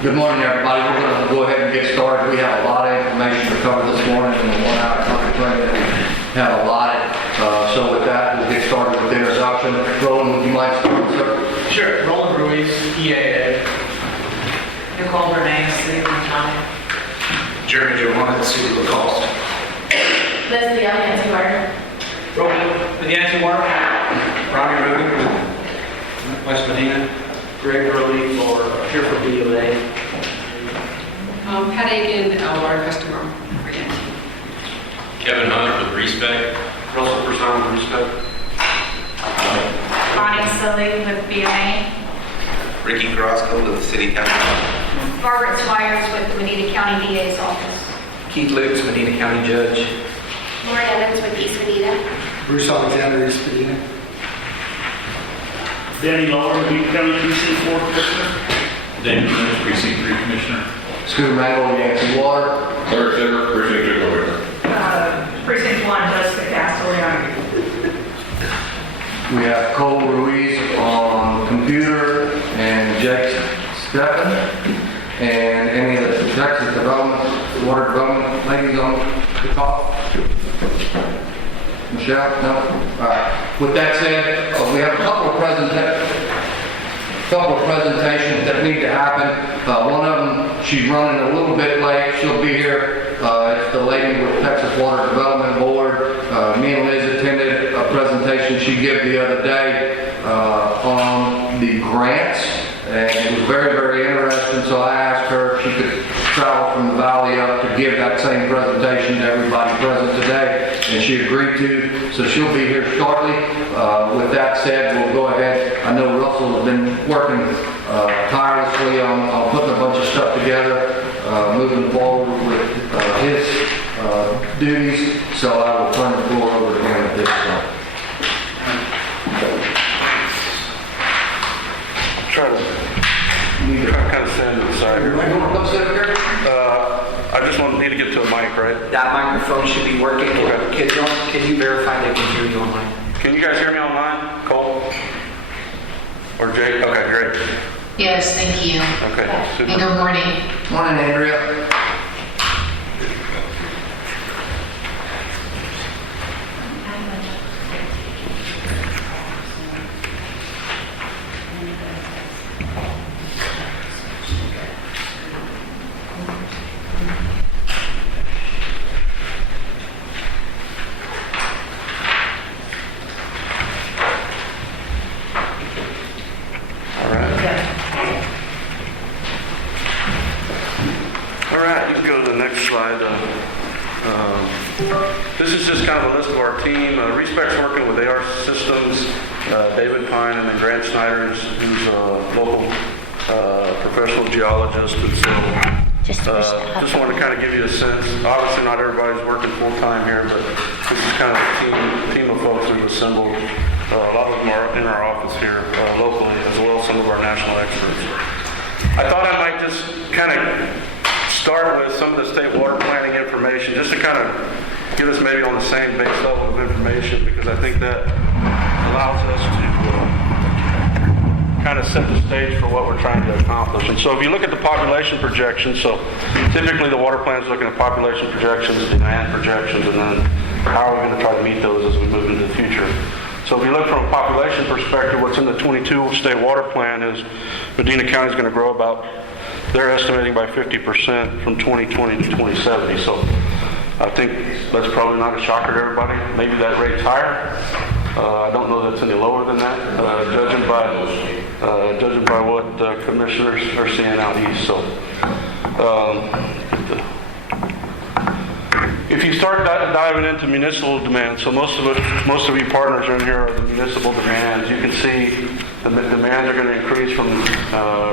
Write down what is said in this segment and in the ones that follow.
Good morning, everybody. We're going to go ahead and get started. We have a lot of information to cover this morning in the 1 hour time frame that we have allotted. So with that, we'll get started with the introduction. Roland, would you mind starting, sir? Sure. Roland Ruiz, EAA. Nicole Renee, City of Medina. Jeremy Johanna, City of Lacoste. Leslie Nancy Warner. Roland with Yancey Water. Ronnie Ruby, West Medina. Greg Early here for BLA. Pat Aiken, our customer for Yankee. Kevin Hunter with Respect. Russell Persson with Respect. Bonnie Sully with BMA. Ricky Grosco with the City Council. Margaret Swires with the Medina County DA's office. Keith Lukes, Medina County Judge. Lauren Evans with East Medina. Bruce Alexander, East Medina. Danny Lawler, Medina County Precinct 4 Commissioner. Danny Lewis, Precinct 3 Commissioner. Scooter Mangle, Yankee Water. Larry Zimmer, Precinct 2 Commissioner. Precinct 1, Jessica Castellano. We have Cole Ruiz on computer and Jake Steffen. And any of the Texas Development, Water Development ladies on the call? Michelle? No? All right. With that said, we have a couple of presentations that need to happen. One of them, she's running a little bit late. She'll be here. It's the lady with Texas Water Development Board. Me and Liz attended a presentation she gave the other day on the grants. And it was very, very interesting, so I asked her if she could travel from the valley up to give that same presentation to everybody present today, and she agreed to, so she'll be here shortly. With that said, we'll go ahead. I know Russell has been working tirelessly on putting a bunch of stuff together, moving forward with his duties, so I will turn the floor over to him at this time. Kind of stand to the side here. I just need to get to a mic, right? That microphone should be working. Okay. Can you verify they can hear you online? Can you guys hear me online? Cole? Or Jake? Okay, great. Yes, thank you. Okay, And super. good morning. Morning, Andrea. All right, you can go to the next slide. This is just kind of a list of our team. Respect's working with AR Systems, David Pine, and then Grant Snyder, who's a local professional geologist. And so, just wanted to kind of give you a sense. Obviously, not everybody's working full time here, but this is kind of a team of folks we've assembled. A lot of them are in our office here locally, as well as some of our national experts. I thought I might just kind of start with some of the state water planning information, just to kind of get us maybe on the same base level of information, because I think that allows us to kind of set the stage for what we're trying to accomplish. And so if you look at the population projections, so typically the water plan is looking at population projections, demand projections, and then how are we going to try to meet those as we move into the future. So if you look from a population perspective, what's in the 22 state water plan is Medina County is going to grow about, they're estimating by 50% from 2020 to 2070. So I think that's probably not a shocker to everybody. Maybe that rate's higher. I don't know that it's any lower than that, judging by what commissioners are seeing out east. So if you start diving into municipal demand, so most of you partners in here are the municipal demands. You can see the demands are going to increase from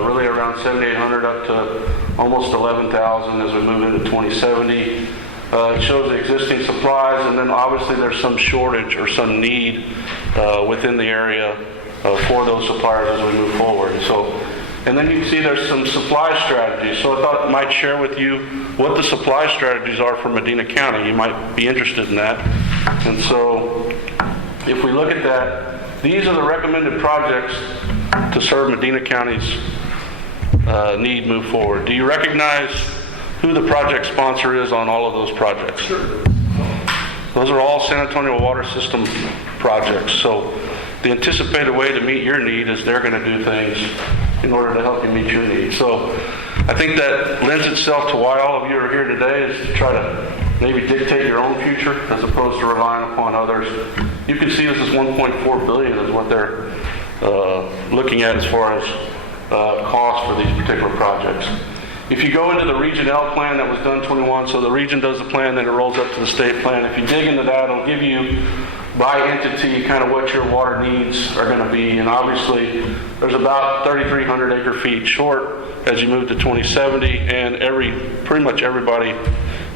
really around 7,800 up to almost 11,000 as we move into 2070. It shows the existing supplies, and then obviously there's some shortage or some need within the area for those suppliers as we move forward. So, and then you can see there's some supply strategies. So I thought I might share with you what the supply strategies are for Medina County. You might be interested in that. And so if we look at that, these are the recommended projects to serve Medina County's need move forward. Do you recognize who the project sponsor is on all of those projects? Sure. Those are all San Antonio water system projects. So the anticipated way to meet your need is they're going to do things in order to help you meet your needs. So I think that lends itself to why all of you are here today, is to try to maybe dictate your own future as opposed to relying upon others. You can see this is $1.4 billion is what they're looking at as far as cost for these particular projects. If you go into the Region L plan that was done 21, so the region does the plan, then it rolls up to the state plan. If you dig into that, it'll give you by entity kind of what your water needs are going to be. And obviously, there's about 3,300 acre-feet short as you move to 2070, and pretty much everybody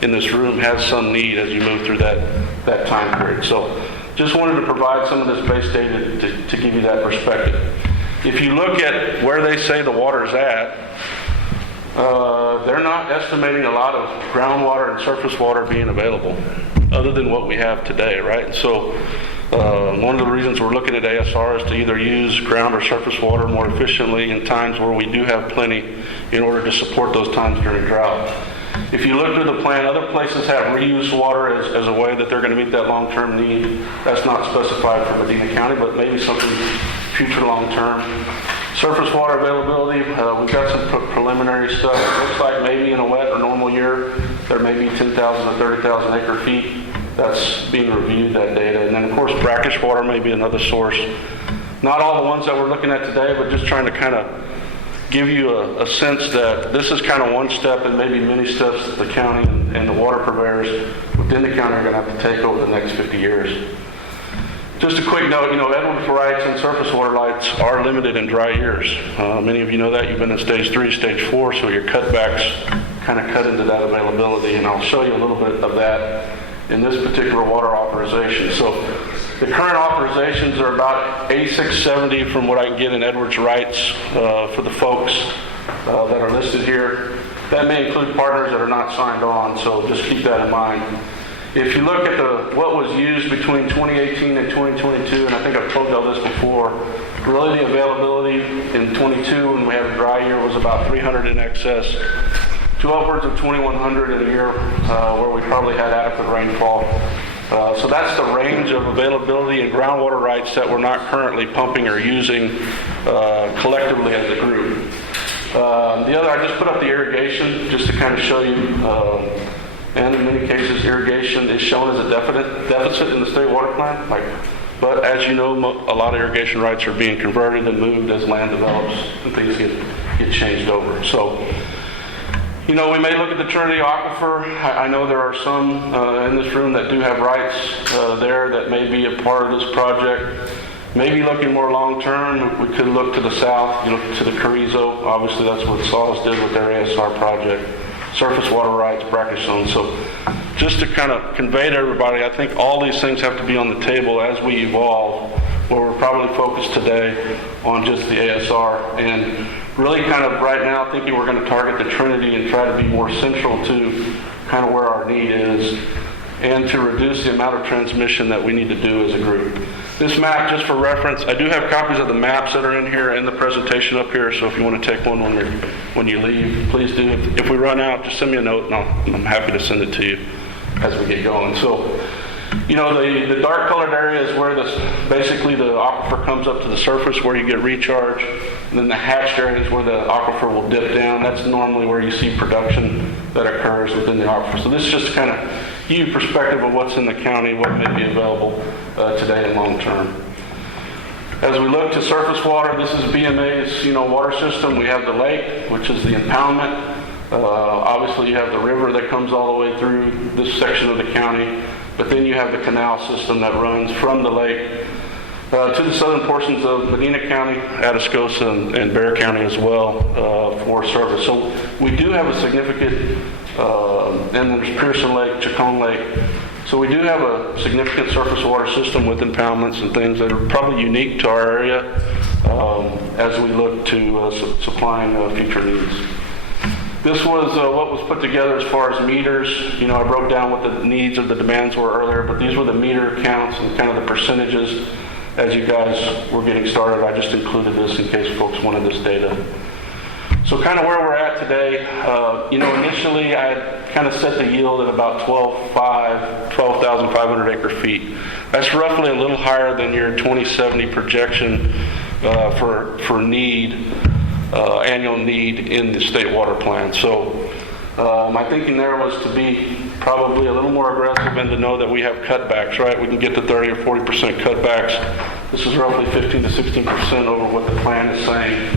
in this room has some need as you move through that time period. So just wanted to provide some of this base data to give you that perspective. If you look at where they say the water's at, they're not estimating a lot of groundwater and surface water being available other than what we have today, right? And so one of the reasons we're looking at ASR is to either use ground or surface water more efficiently in times where we do have plenty in order to support those times during drought. If you look through the plan, other places have reuse water as a way that they're going to meet that long-term need. That's not specified for Medina County, but maybe something future long-term. Surface water availability, we've got some preliminary stuff. It looks like maybe in a wet or normal year, there may be 10,000 to 30,000 acre-feet. That's being reviewed, that data. And then, of course, brackish water may be another source. Not all the ones that we're looking at today, but just trying to kind of give you a sense that this is kind of one step and maybe many steps that the county and the water purveyors within the county are going to have to take over the next 50 years. Just a quick note, Edward rights and surface water rights are limited in dry years. Many of you know that. You've been in stage 3, stage 4, so your cutbacks kind of cut into that availability, and I'll show you a little bit of that in this particular water authorization. So the current authorizations are about 8670 from what I can get in Edwards rights for the folks that are listed here. That may include partners that are not signed on, so just keep that in mind. If you look at what was used between 2018 and 2022, and I think I've told y'all this before, really the availability in 22 when we had a dry year was about 300 in excess to upwards of 2,100 in a year where we probably had adequate rainfall. So that's the range of availability and groundwater rights that we're not currently pumping or using collectively as a group. The other, I just put up the irrigation just to kind of show you, and in many cases irrigation is shown as a deficit in the state water plan. But as you know, a lot of irrigation rights are being converted and moved as land develops and things get changed over. So, we may look at the Trinity Aquifer. I know there are some in this room that do have rights there that may be a part of this project. Maybe looking more long-term, we could look to the south, look to the Carrizo. Obviously, that's what SAWS did with their ASR project. Surface water rights, brackish zones. So just to kind of convey to everybody, I think all these things have to be on the table as we evolve, where we're probably focused today on just the ASR. And really kind of right now thinking we're going to target the Trinity and try to be more central to kind of where our need is and to reduce the amount of transmission that we need to do as a group. This map, just for reference, I do have copies of the maps that are in here and the presentation up here, so if you want to take one when you leave, please do. If we run out, just send me a note and I'm happy to send it to you as we get going. So, the dark colored area is where basically the aquifer comes up to the surface where you get recharge, and then the hatched area is where the aquifer will dip down. That's normally where you see production that occurs within the aquifer. So this just kind of give you perspective of what's in the county, what may be available today and long term. As we look to surface water, this is BMA's water system. We have the lake, which is the impoundment. Obviously you have the river that comes all the way through this section of the county, but then you have the canal system that runs from the lake to the southern portions of Medina County, Atascosa, and Bexar County as well for service. So we do have a significant, and then there's Pearson Lake, Chacon Lake. So we do have a significant surface water system with impoundments and things that are probably unique to our area as we look to supplying future needs. This was what was put together as far as meters. I broke down what the needs or the demands were earlier, but these were the meter counts and kind of the percentages as you guys were getting started. I just included this in case folks wanted this data. So kind of where we're at today, initially I had kind of set the yield at about 12,500 acre-feet. That's roughly a little higher than your 2070 projection for need, annual need in the state water plan. So my thinking there was to be probably a little more aggressive and to know that we have cutbacks, right? We can get to 30 or 40% cutbacks. This is roughly 15 to 16% over what the plan is saying.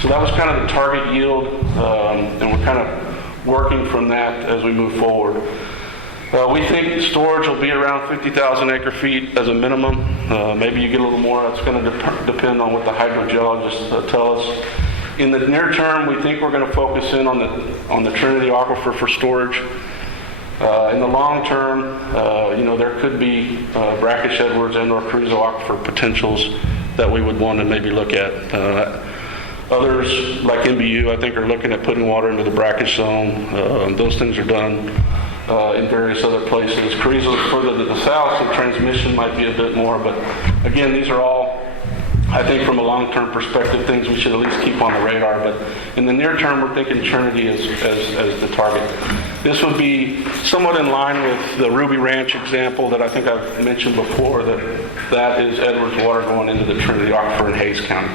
So that was kind of the target yield, and we're kind of working from that as we move forward. We think storage will be around 50,000 acre-feet as a minimum. Maybe you get a little more. That's going to depend on what the hydrogeologists tell us. In the near term, we think we're going to focus in on the Trinity Aquifer for storage. In the long term, there could be Brackish Edwards and or Carrizo Aquifer potentials that we would want to maybe look at. Others, like NBU, I think are looking at putting water into the brackish zone. Those things are done in various other places. Carrizo is further to the south, so transmission might be a bit more. But again, these are all, I think from a long-term perspective, things we should at least keep on the radar. But in the near term, we're thinking Trinity as the target. This would be somewhat in line with the Ruby Ranch example that I think I've mentioned before, that is Edwards water going into the Trinity Aquifer in Hays County.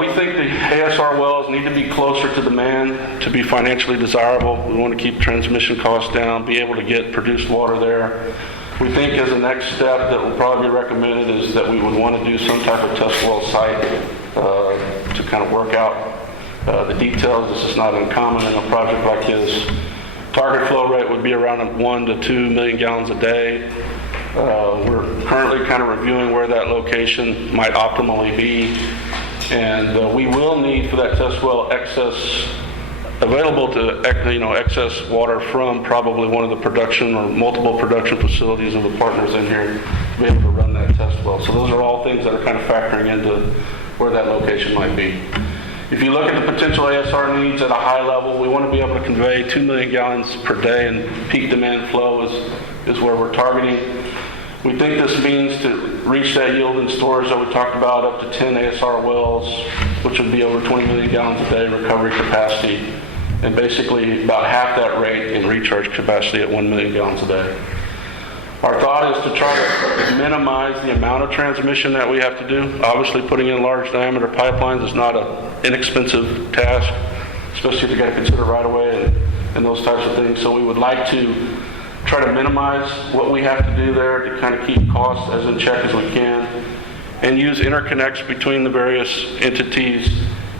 We think the ASR wells need to be closer to demand to be financially desirable. We want to keep transmission costs down, be able to get produced water there. We think as a next step that will probably be recommended is that we would want to do some type of test well site to kind of work out the details. This is not uncommon in a project like this. Target flow rate would be around 1 to 2 million gallons a day. We're currently kind of reviewing where that location might optimally be. And we will need for that test well available to excess water from probably one of the production or multiple production facilities of the partners in here to be able to run that test well. So those are all things that are kind of factoring into where that location might be. If you look at the potential ASR needs at a high level, we want to be able to convey 2 million gallons per day, and peak demand flow is where we're targeting. We think this means to reach that yield in storage that we talked about, up to 10 ASR wells, which would be over 20 million gallons a day recovery capacity, and basically about half that rate in recharge capacity at 1 million gallons a day. Our thought is to try to minimize the amount of transmission that we have to do. Obviously, putting in large diameter pipelines is not an inexpensive task, especially if you got to consider right away and those types of things. So we would like to try to minimize what we have to do there to kind of keep costs as in check as we can, and use interconnects between the various entities,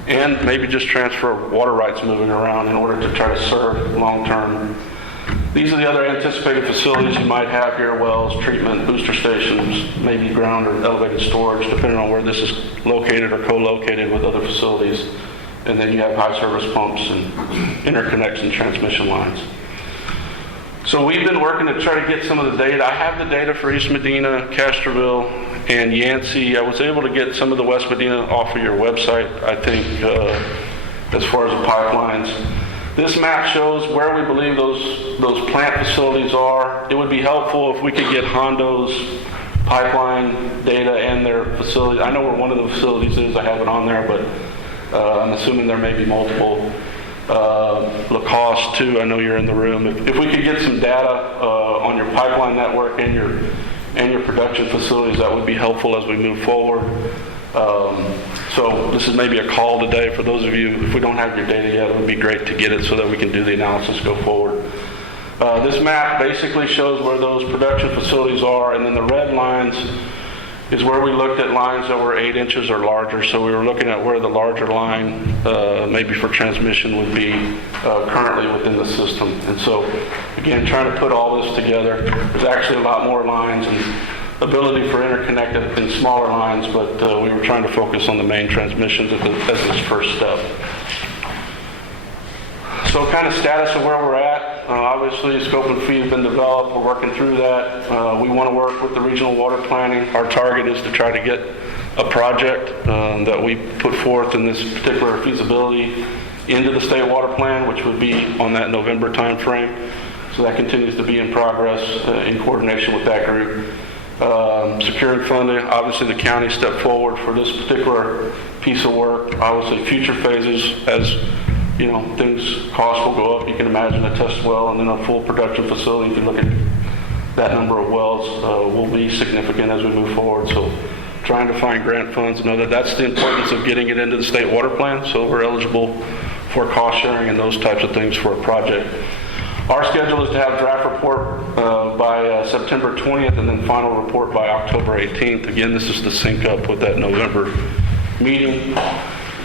and maybe just transfer water rights moving around in order to try to serve long term. These are the other anticipated facilities you might have here: wells, treatment, booster stations, maybe ground or elevated storage, depending on where this is located or co-located with other facilities. And then you have high service pumps and interconnects and transmission lines. So we've been working to try to get some of the data. I have the data for East Medina, Castroville, and Yancey. I was able to get some of the West Medina off of your website, I think, as far as the pipelines. This map shows where we believe those plant facilities are. It would be helpful if we could get Hondo's pipeline data and their facility. I know where one of the facilities is. I have it on there, but I'm assuming there may be multiple. Lacoste too, I know you're in the room. If we could get some data on your pipeline network and your production facilities, that would be helpful as we move forward. So this is maybe a call today for those of you, if we don't have your data yet, it would be great to get it so that we can do the analysis go forward. This map basically shows where those production facilities are, and then the red lines is where we looked at lines that were 8 inches or larger. So we were looking at where the larger line, maybe for transmission, would be currently within the system. And so, again, trying to put all this together. There's actually a lot more lines and ability for interconnected in smaller lines, but we were trying to focus on the main transmissions as this first step. So kind of status of where we're at. Obviously, scope and fee has been developed. We're working through that. We want to work with the regional water planning. Our target is to try to get a project that we put forth in this particular feasibility into the state water plan, which would be on that November time frame. So that continues to be in progress in coordination with that group. Securing funding. Obviously, the county stepped forward for this particular piece of work. Obviously, future phases, as you know, costs will go up. You can imagine a test well and then a full production facility. You can look at that number of wells will be significant as we move forward. So trying to find grant funds, know that that's the importance of getting it into the state water plan, so we're eligible for cost sharing and those types of things for a project. Our schedule is to have draft report by September 20th and then final report by October 18th. Again, this is to sync up with that November meeting.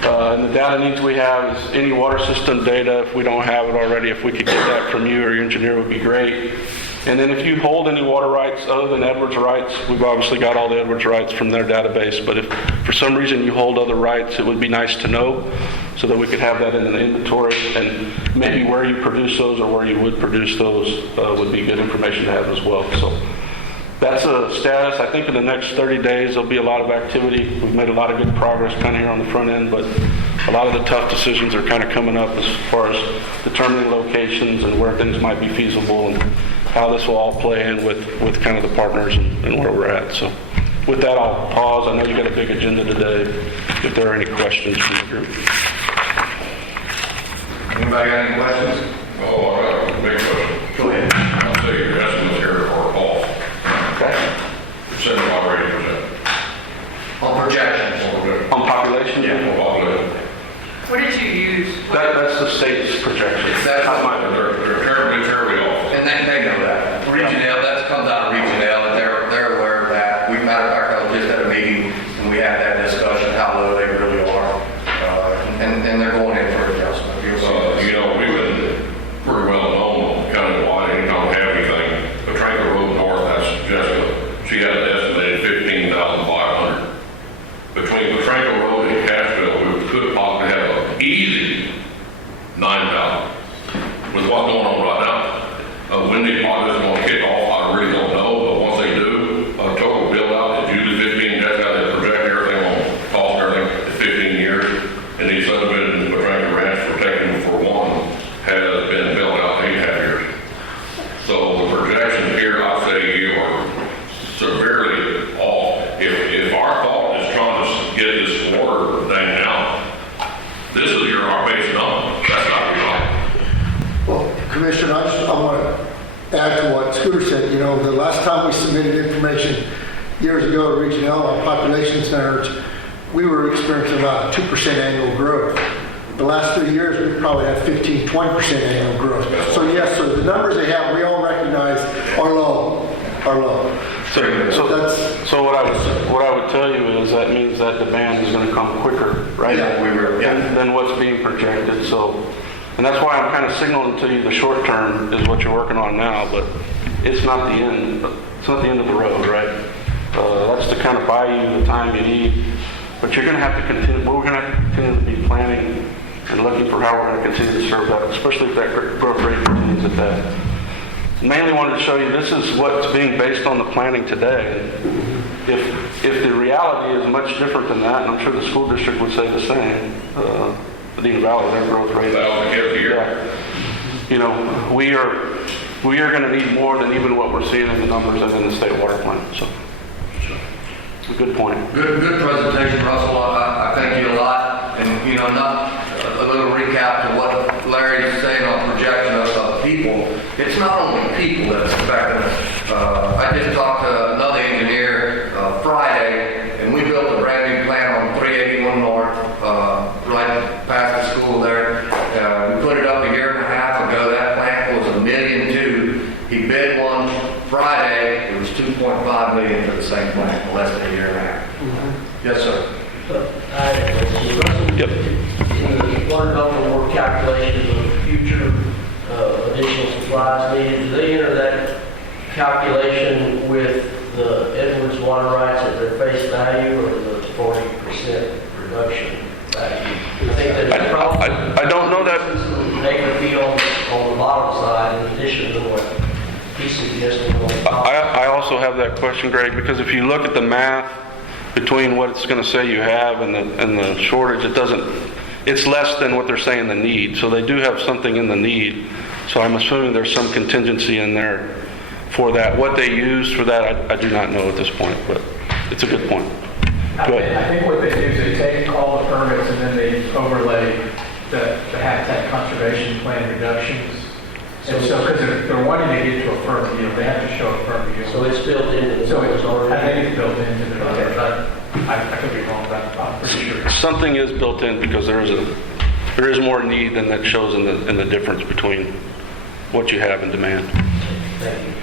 And the data needs we have is any water system data. If we don't have it already, if we could get that from you or your engineer would be great. And then if you hold any water rights other than Edwards rights, we've obviously got all the Edwards rights from their database, but if for some reason you hold other rights, it would be nice to know so that we could have that in an inventory, and maybe where you produce those or where you would produce those would be good information to have as well. So that's a status. I think in the next 30 days there'll be a lot of activity. We've made a lot of good progress kind of here on the front end, but a lot of the tough decisions are kind of coming up as far as determining locations and where things might be feasible and how this will all play in with kind of the partners and where we're at. So with that, I'll pause. I know you got a big agenda today. If there are any questions from the group. Anybody got any questions? Oh, I got a big question. Go ahead. I'll say your estimates here are false. Okay. You're saying about 80%. On projections. On population? Yeah. Population. What did you use? That's the state's projection. That's not mine. They're terribly off. And they know that. Regional, that comes out of Regional, and they're aware of that. Matter of fact, I was just at a meeting, and we had that discussion, how low they really are. And they're going in for adjustment. You'll see. You know, we've been pretty well known countywide, anytime we have anything. But Tranquil Road North, that's Jessica. She has an estimated 15,500. Between the Tranquil Road and Cashville, we could possibly have an easy 9,000. With what's going on right now, when these projects are going to kick off, I really don't know, but once they do, a total build out is usually 15, that's how they project everything on cost, everything, is 15 years. And these subdivisions, the Tranquil Ranch, protecting for one, has been built out 8.5 years. So the projections here, I say you are severely off. If our thought is trying to get this water thing down, this is our base number. That's not right. Well, Commissioner, I want to add to what Scooter said. You know, the last time we submitted information years ago to Regional on population centers, we were experiencing about 2% annual growth. The last 3 years, we probably had 15, 20% annual growth. So yes, so the numbers they have, we all recognize are low, So what I would tell you is that means that demand is going to come quicker, right? Yeah, than what's being projected. So, and that's why I'm kind of signaling to you the short term is what you're working on now, but it's not the end. It's not the end of the road, right? That's to kind of buy you the time you need. But you're going to have to continue. We're going to have to continue to be planning and looking for how we're going to continue to serve that, especially if that growth rate continues at that. Mainly wanted to show you this is what's being based on the planning today. If the reality is much different than that, and I'm sure the school district would say the same, Medina Valley, their growth rate. 1,000 kids a year. Yeah. You know, we are going to need more than even what we're seeing in the numbers and in the state water plan. So, it's a good point. Good presentation, Russell. I thank you a lot. And, you know, not a little recap to what Larry's saying on projection of people. It's not only people that's affecting us. I just talked to another engineer Friday, and we built a brand new plant on 381 North, right past the school there. We put it up a year and a half ago. That plant was $1.2 million. He bid one Friday. It was $2.5 million for the same plant in less than a year and a half. Yes, sir. Yep. The water development board calculations of future additional supplies needed, do they enter that calculation with the Edwards water rights at their face value or the 40% reduction value? I think there's probably I don't know that. acre-feet on the bottom side in addition to what he's suggesting on the top. I also have that question, Greg, because if you look at the math between what it's going to say you have and the shortage, it's less than what they're saying the need. So they do have something in the need. So I'm assuming there's some contingency in there for that. What they use for that, I do not know at this point, but it's a good point. Go ahead. I think what they do is they take all the permits and then they overlay the habitat conservation plan reductions. And so, because they're wanting to get to a firm yield, they have to show a firm yield. So it's built into the So numbers I already? think it's built into the number, but I could be wrong, but I'm pretty sure. Something is built in because there is more need than that shows in the difference between what you have and demand. Thank you.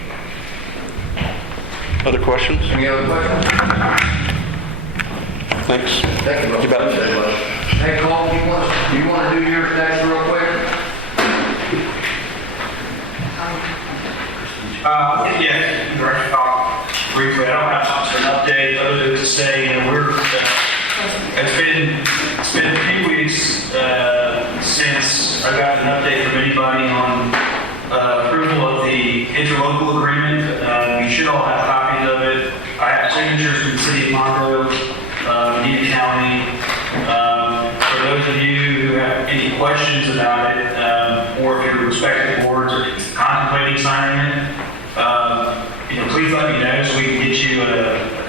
Other questions? Any other questions? Thanks. Thank you. You bet. Hey, Cole, you want to do yours next real quick? Yeah, Director, talk briefly. I don't have much of an update other than to say, it's been a few weeks since I got an update from anybody on approval of the interlocal agreement. You should all have copies of it. I have signatures from the city of Hondo, Medina County. For those of you who have any questions about it, or if your respective boards are contemplating signing it, please let me know so we can get you a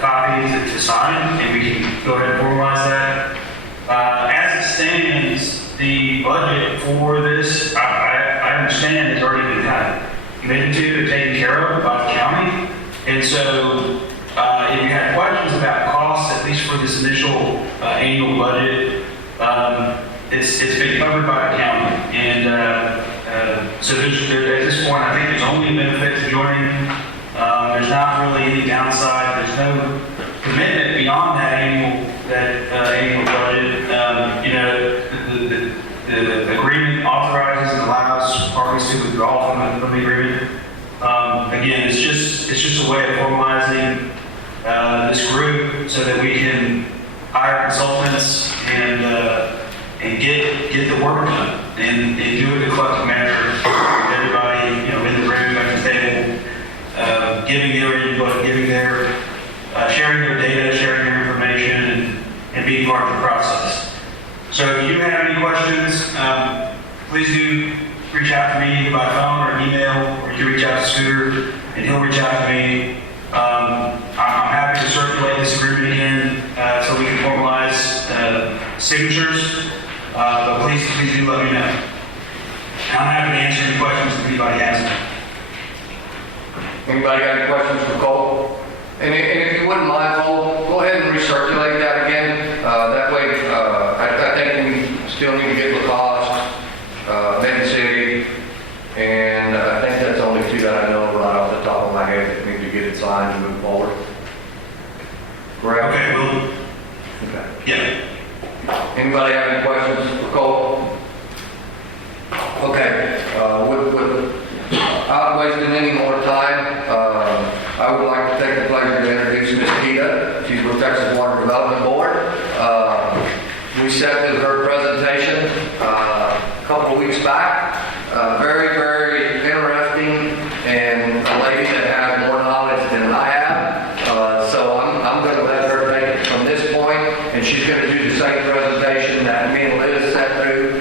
copy to sign, and we can go ahead and formalize that. As it stands, the budget for this, I understand, has already been kind of committed to and taken care of by the county. And so, if you have questions about costs, at least for this initial annual budget, it's been covered by the county. And so at this point, I think there's only a benefit to joining. There's not really any downside. There's no commitment beyond that annual budget. The agreement authorizes and allows parties to withdraw from the agreement. Again, it's just a way of formalizing this group so that we can hire consultants and get the work done and do it in a collective manner with everybody in the room at the table, giving their input, sharing their data, sharing their information, and being part of the process. So if you have any questions, please do reach out to me by phone or email, or you can reach out to Scooter and he'll reach out to me. I'm happy to circulate this agreement again so we can formalize signatures, but please do let me know. I'm happy to answer any questions if anybody has them. Anybody got any questions for Cole? And if you wouldn't mind, Cole, go ahead and recirculate that again. That way, I think we still need to get Lacoste, Medina City, and I think that's the only two that I know right off the top of my head that need to get it signed and move forward. Correct? Okay, well, Okay. yeah. Anybody have any questions for Cole? Okay, without wasting any more time, I would like to take the pleasure to introduce Ms. Keita. She's with Texas Water Development Board. We sat with her presentation a couple of weeks back. Very, very interesting, and a lady that has more knowledge than I have. So I'm going to let her take it from this point, and she's going to do the same presentation that me and Liz sat through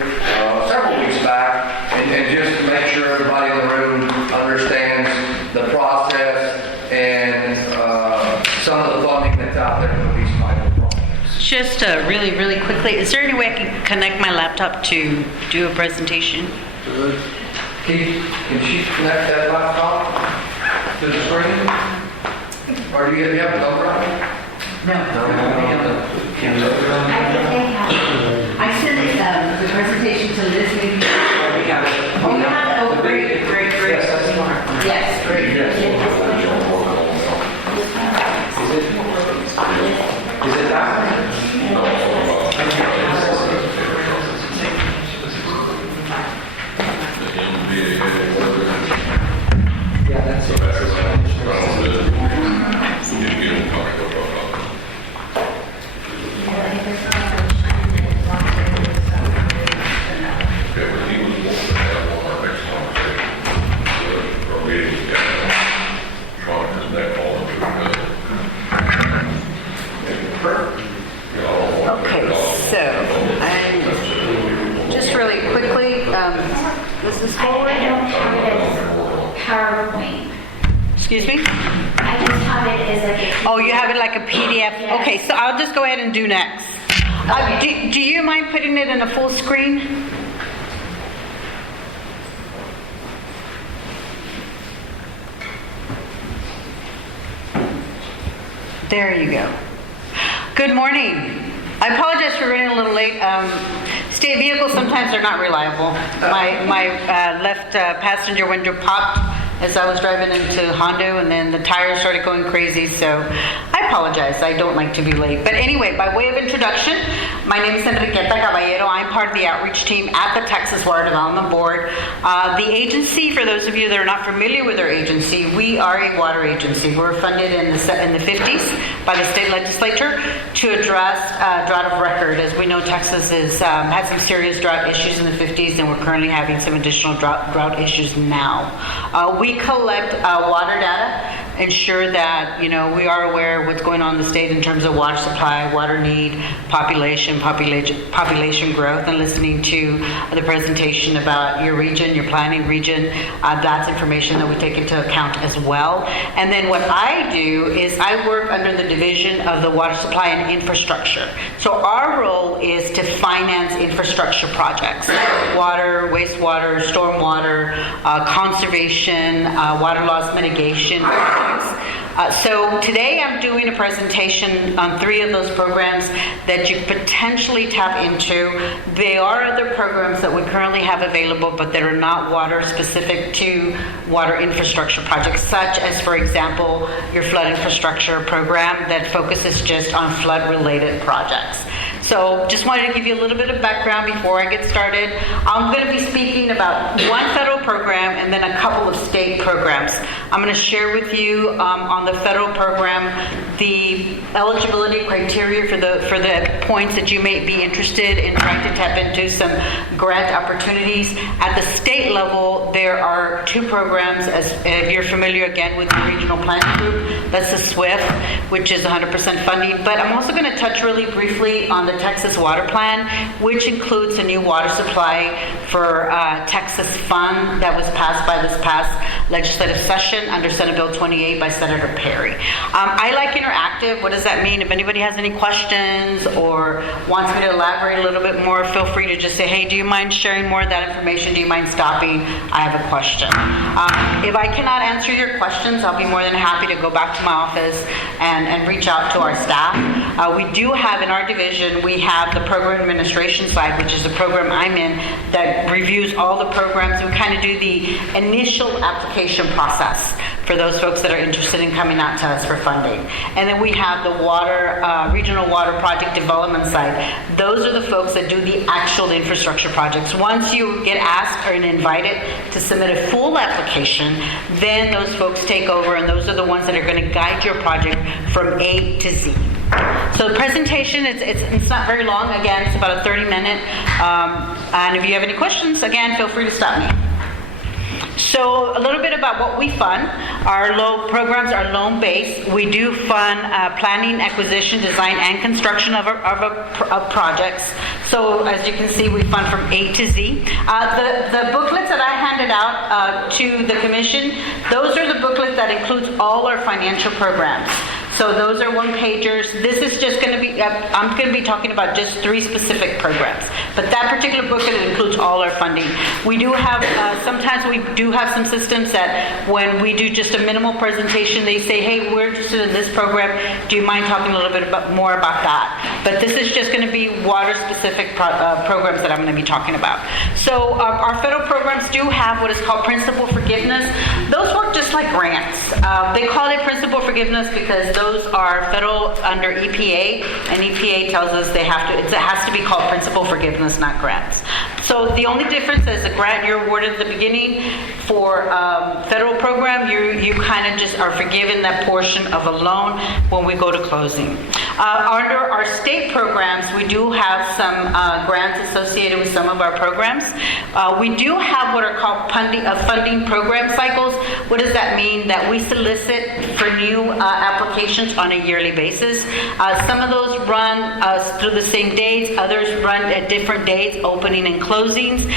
several weeks back, and just to make sure everybody in the room understands the process and some of the funding that's out there for these type of projects. Just really, really quickly, is there any way I can connect my laptop to do a presentation? Keith, can she connect that laptop to the screen? Or do you have a number on it? No. I sent the presentation to Liz. We got it. Oh, you have it? Oh, great. Yes, that's smart. Yes, great. Is it that? Yeah, that's it. Okay, so, just really quickly, this is forward. PowerPoint. Excuse me? I just have it as a... Oh, you have it like a PDF? Yes. Okay, so I'll just go ahead and do next. Okay. Do you mind putting it in a full screen? There you go. Good morning. I apologize for running a little late. State vehicles, sometimes they're not reliable. My left passenger window popped as I was driving into Hondo, and then the tires started going crazy, so I apologize. I don't like to be late. But anyway, by way of introduction, my name is Enriqueta Caballero. I'm part of the outreach team at the Texas Water Development Board. The agency, for those of you that are not familiar with our agency, we are a water agency. We're funded in the 50s by the state legislature to address drought of record. As we know, Texas had some serious drought issues in the 50s, and we're currently having some additional drought issues now. We collect water data, ensure that we are aware of what's going on in the state in terms of water supply, water need, population growth, and listening to the presentation about your region, your planning region. That's information that we take into account as well. And then what I do is I work under the division of the water supply and infrastructure. So our role is to finance infrastructure projects, water, wastewater, stormwater, conservation, water loss mitigation projects. So today I'm doing a presentation on 3 of those programs that you potentially tap into. There are other programs that we currently have available, but that are not water specific to water infrastructure projects, such as, for example, your flood infrastructure program that focuses just on flood related projects. So just wanted to give you a little bit of background before I get started. I'm going to be speaking about one federal program and then a couple of state programs. I'm going to share with you on the federal program the eligibility criteria for the points that you may be interested in trying to tap into some grant opportunities. At the state level, there are 2 programs, as if you're familiar again with the regional planning group. That's the SWIFT, which is 100% funding. But I'm also going to touch really briefly on the Texas Water Plan, which includes a new water supply for Texas Fund that was passed by this past legislative session under Senate Bill 28 by Senator Perry. I like interactive. What does that mean? If anybody has any questions or wants me to elaborate a little bit more, feel free to just say, hey, do you mind sharing more of that information? Do you mind stopping? I have a question. If I cannot answer your questions, I'll be more than happy to go back to my office and reach out to our staff. We do have in our division, we have the program administration side, which is the program I'm in, that reviews all the programs. We kind of do the initial application process for those folks that are interested in coming out to us for funding. And then we have the water, regional water project development side. Those are the folks that do the actual infrastructure projects. Once you get asked or invited to submit a full application, then those folks take over, and those are the ones that are going to guide your project from A to Z. So the presentation, it's not very long. Again, it's about a 30-minute. And if you have any questions, again, feel free to stop me. So a little bit about what we fund. Our programs are loan-based. We do fund planning, acquisition, design, and construction of projects. So as you can see, we fund from A to Z. The booklets that I handed out to the commission, those are the booklets that includes all our financial programs. So those are one-pagers. This is just going to be, I'm going to be talking about just 3 specific programs. But that particular booklet includes all our funding. We do have, sometimes we do have some systems that when we do just a minimal presentation, they say, hey, we're interested in this program. Do you mind talking a little bit more about that? But this is just going to be water-specific programs that I'm going to be talking about. So our federal programs do have what is called principal forgiveness. Those work just like grants. They call it principal forgiveness because those are federal under EPA, and EPA tells us it has to be called principal forgiveness, not grants. So the only difference is a grant you're awarded at the beginning. For federal program, you kind of just are forgiven that portion of a loan when we go to closing. Under our state programs, we do have some grants associated with some of our programs. We do have what are called funding program cycles. What does that mean? That we solicit for new applications on a yearly basis. Some of those run through the same dates, others run at different dates, opening and closings.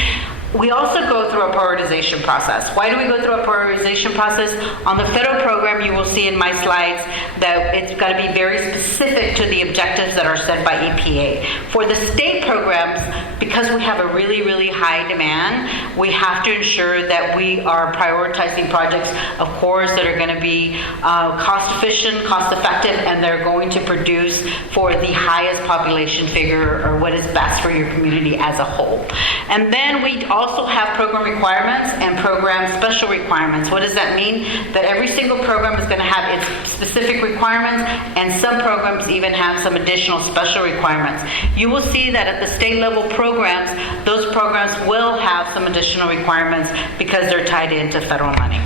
We also go through a prioritization process. Why do we go through a prioritization process? On the federal program, you will see in my slides that it's got to be very specific to the objectives that are set by EPA. For the state programs, because we have a really, really high demand, we have to ensure that we are prioritizing projects, of course, that are going to be cost efficient, cost effective, and they're going to produce for the highest population figure or what is best for your community as a whole. And then we also have program requirements and program special requirements. What does that mean? That every single program is going to have its specific requirements, and some programs even have some additional special requirements. You will see that at the state level programs, those programs will have some additional requirements because they're tied into federal money.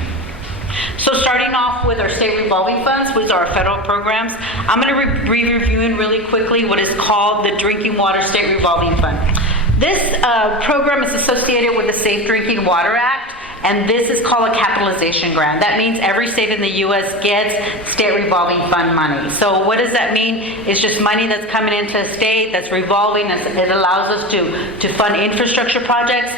So starting off with our state revolving funds, which are our federal programs, I'm going to be reviewing really quickly what is called the Drinking Water State Revolving Fund. This program is associated with the Safe Drinking Water Act, and this is called a capitalization grant. That means every state in the U.S. gets state revolving fund money. So what does that mean? It's just money that's coming into a state that's revolving. It allows us to fund infrastructure projects.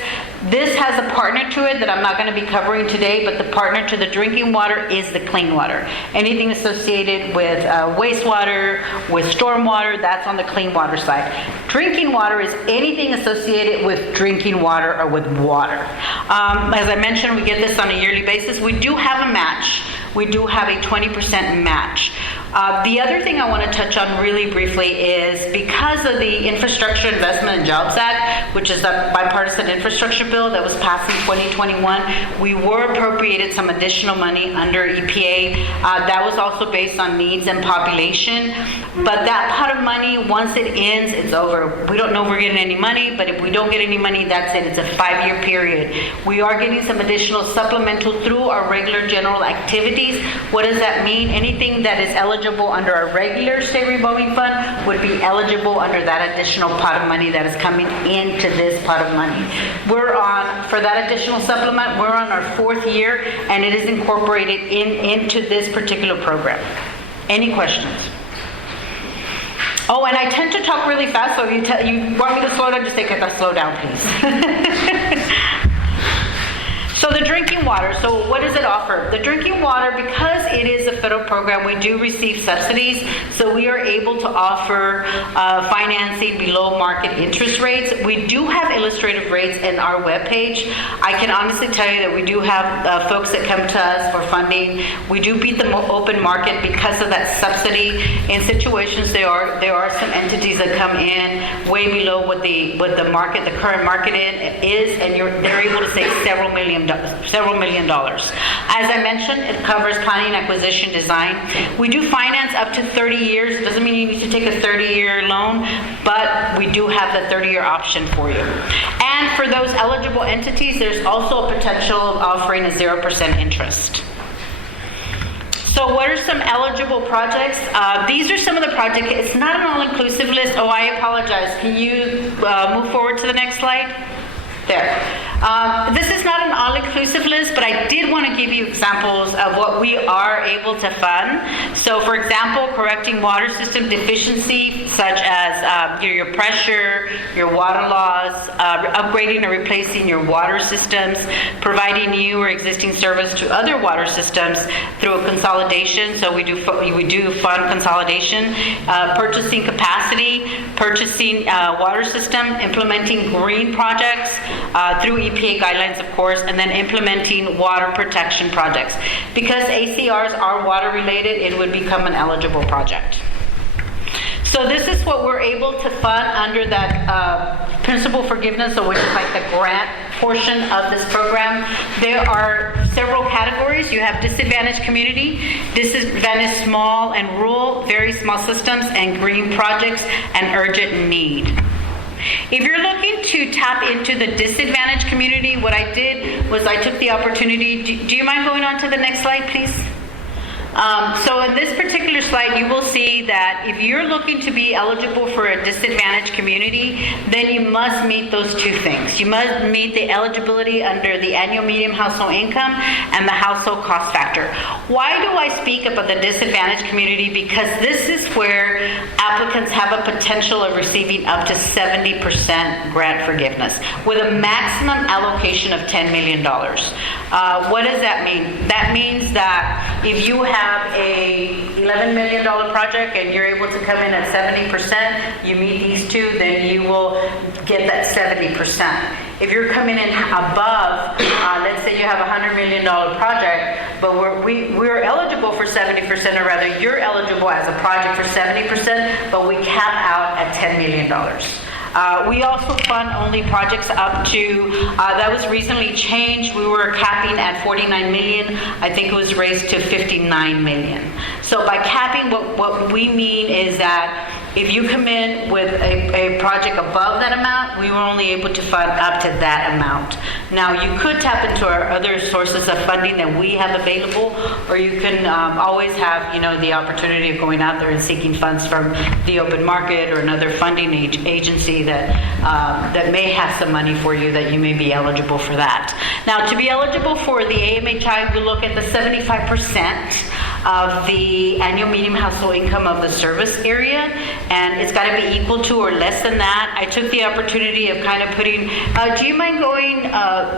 This has a partner to it that I'm not going to be covering today, but the partner to the drinking water is the clean water. Anything associated with wastewater, with stormwater, that's on the clean water side. Drinking water is anything associated with drinking water or with water. As I mentioned, we get this on a yearly basis. We do have a match. We do have a 20% match. The other thing I want to touch on really briefly is because of the Infrastructure Investment and Jobs Act, which is a bipartisan infrastructure bill that was passed in 2021, we were appropriated some additional money under EPA. That was also based on needs and population. But that pot of money, once it ends, it's over. We don't know if we're getting any money, but if we don't get any money, that's it. It's a 5-year period. We are getting some additional supplemental through our regular general activities. What does that mean? Anything that is eligible under a regular state revolving fund would be eligible under that additional pot of money that is coming into this pot of money. For that additional supplement, we're on our 4th year, and it is incorporated into this particular program. Any questions? Oh, and I tend to talk really fast, so if you want me to slow down, just say, slow down, please. So the drinking water, so what does it offer? The drinking water, because it is a federal program, we do receive subsidies, so we are able to offer financing below market interest rates. We do have illustrative rates in our webpage. I can honestly tell you that we do have folks that come to us for funding. We do beat the open market because of that subsidy. In situations, there are some entities that come in way below what the current market is, and they're able to save several million dollars. As I mentioned, it covers planning, acquisition, design. We do finance up to 30 years. It doesn't mean you need to take a 30-year loan, but we do have the 30-year option for you. And for those eligible entities, there's also a potential of offering a 0% interest. So what are some eligible projects? These are some of the projects. It's not an all-inclusive list. Oh, I apologize. Can you move forward to the next slide? There. This is not an all-inclusive list, but I did want to give you examples of what we are able to fund. So, for example, correcting water system deficiency, such as your pressure, your water loss, upgrading or replacing your water systems, providing new or existing service to other water systems through a consolidation. So we do fund consolidation, purchasing capacity, purchasing water system, implementing green projects through EPA guidelines, of course, and then implementing water protection projects. Because ACRs are water related, it would become an eligible project. So this is what we're able to fund under that principal forgiveness, or which is like the grant portion of this program. There are several categories. You have disadvantaged community, disadvantaged small and rural, very small systems, and green projects, and urgent need. If you're looking to tap into the disadvantaged community, what I did was I took the opportunity. Do you mind going on to the next slide, please? So in this particular slide, you will see that if you're looking to be eligible for a disadvantaged community, then you must meet those two things. You must meet the eligibility under the annual median household income and the household cost factor. Why do I speak about the disadvantaged community? Because this is where applicants have a potential of receiving up to 70% grant forgiveness with a maximum allocation of $10 million. What does that mean? That means that if you have a $11 million project and you're able to come in at 70%, you meet these two, then you will get that 70%. If you're coming in above, let's say you have a $100 million project, but we're eligible for 70%, or rather you're eligible as a project for 70%, but we cap out at $10 million. We also fund only projects up to, that was recently changed. We were capping at 49 million. I think it was raised to 59 million. So by capping, what we mean is that if you come in with a project above that amount, we were only able to fund up to that amount. Now, you could tap into our other sources of funding that we have available, or you can always have, the opportunity of going out there and seeking funds from the open market or another funding agency that may have some money for you that you may be eligible for that. Now, to be eligible for the AMHI, we look at the 75% of the annual median household income of the service area, and it's got to be equal to or less than that. I took the opportunity of kind of putting, do you mind going,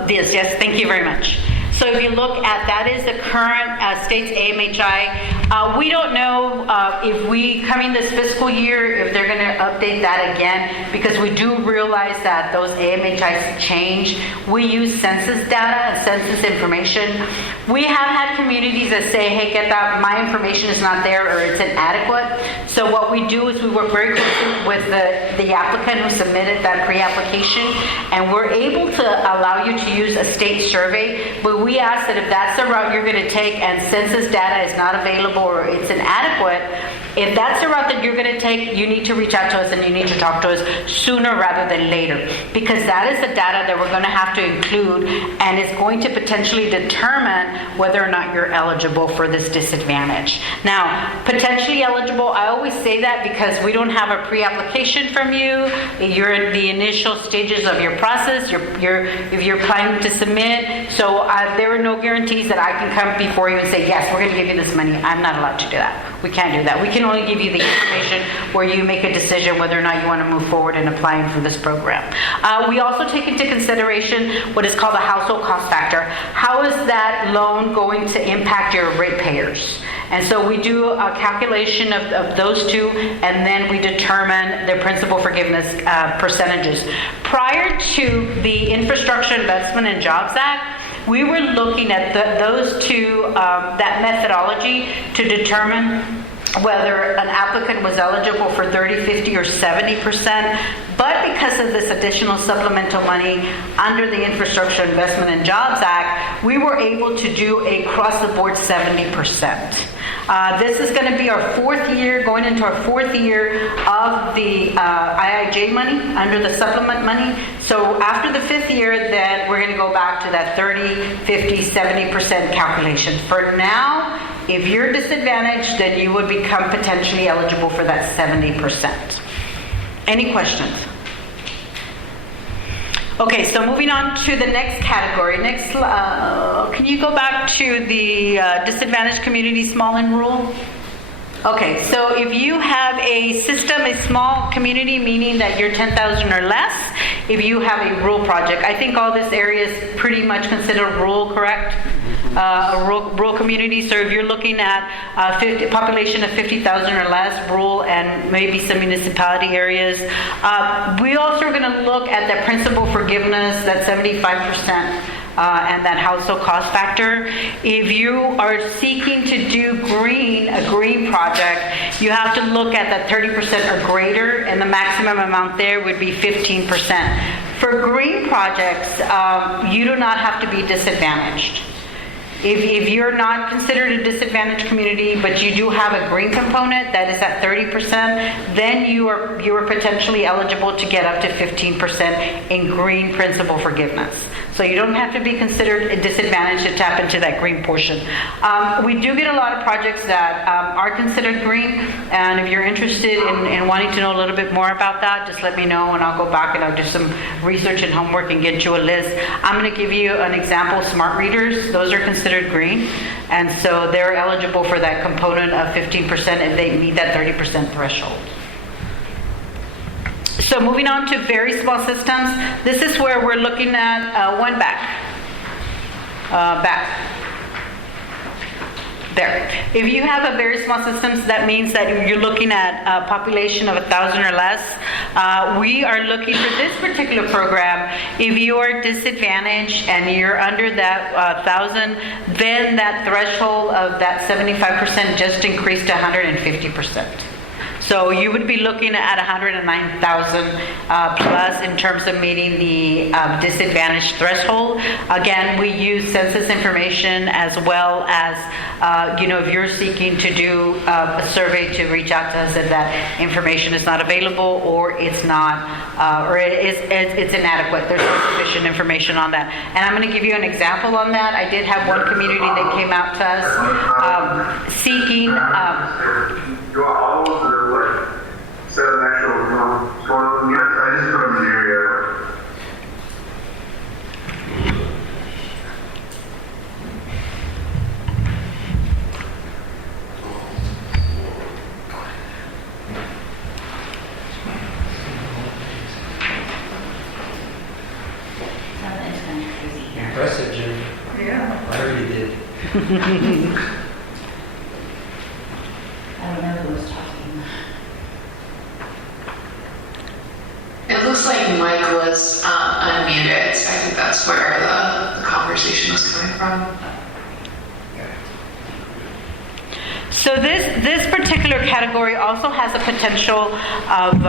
this, yes, thank you very much. So if you look at, that is the current state's AMHI. We don't know if coming this fiscal year, if they're going to update that again, because we do realize that those AMHIs change. We use census data and census information. We have had communities that say, hey, get that, my information is not there or it's inadequate. So what we do is we work very closely with the applicant who submitted that pre-application, and we're able to allow you to use a state survey, but we ask that if that's the route you're going to take and census data is not available or it's inadequate, if that's the route that you're going to take, you need to reach out to us and you need to talk to us sooner rather than later, because that is the data that we're going to have to include, and it's going to potentially determine whether or not you're eligible for this disadvantage. Now, potentially eligible, I always say that because we don't have a pre-application from you. You're in the initial stages of your process. If you're planning to submit, so there are no guarantees that I can come before you and say, yes, we're going to give you this money. I'm not allowed to do that. We can't do that. We can only give you the information where you make a decision whether or not you want to move forward in applying for this program. We also take into consideration what is called the household cost factor. How is that loan going to impact your ratepayers? And so we do a calculation of those two, and then we determine their principal forgiveness percentages. Prior to the Infrastructure Investment and Jobs Act, we were looking at those two, that methodology to determine whether an applicant was eligible for 30, 50, or 70%. But because of this additional supplemental money under the Infrastructure Investment and Jobs Act, we were able to do a cross-the-board 70%. This is going to be our fourth year, going into our fourth year of the IIJ money under the supplement money. So after the fifth year, then we're going to go back to that 30, 50, 70% calculation. For now, if you're disadvantaged, then you would become potentially eligible for that 70%. Any questions? Okay, so moving on to the next category. Next, can you go back to the disadvantaged community, small and rural? Okay, so if you have a system, a small community, meaning that you're 10,000 or less, if you have a rural project, I think all this area is pretty much considered rural, correct? A rural community. So if you're looking at a population of 50,000 or less, rural, and maybe some municipality areas, we also are going to look at the principal forgiveness, that 75%. And that household cost factor. If you are seeking to do a green project, you have to look at that 30% or greater, and the maximum amount there would be 15%. For green projects, you do not have to be disadvantaged. If you're not considered a disadvantaged community, but you do have a green component that is at 30%, then you are potentially eligible to get up to 15% in green principal forgiveness. So So you don't have to be considered a disadvantage to tap into that green portion. We do get a lot of projects that are considered green, and if you're interested in wanting to know a little bit more about that, just let me know and I'll go back and I'll do some research and homework and get you a list. I'm going to give you an example. Smart readers, those are considered green, and so they're eligible for that component of 15% if they meet that 30% threshold. So moving on to very small systems, this is where we're looking at one back. There. If you have a very small systems, that means that you're looking at a population of 1,000 or less. We are looking for this particular program. If you are disadvantaged and you're under that 1,000, then that threshold of that 75% just increased to 150%. So you would be looking at 109,000 plus in terms of meeting the disadvantaged threshold. Again, we use census information as well as, if you're seeking to do a survey, to reach out to us if that information is not available or it's not, or it's inadequate. There's insufficient information on that. And I'm going to give you an example on that. I did have one community that came out to us seeking. Do all of the like 7 actual toilet units? I just put them in the area. Something's kind of crazy here. Impressive, Jim. Yeah. I heard you did. I don't know who was talking. It looks like Mike was unmuted, so I think that's where the conversation was coming from. So this particular category also has a potential of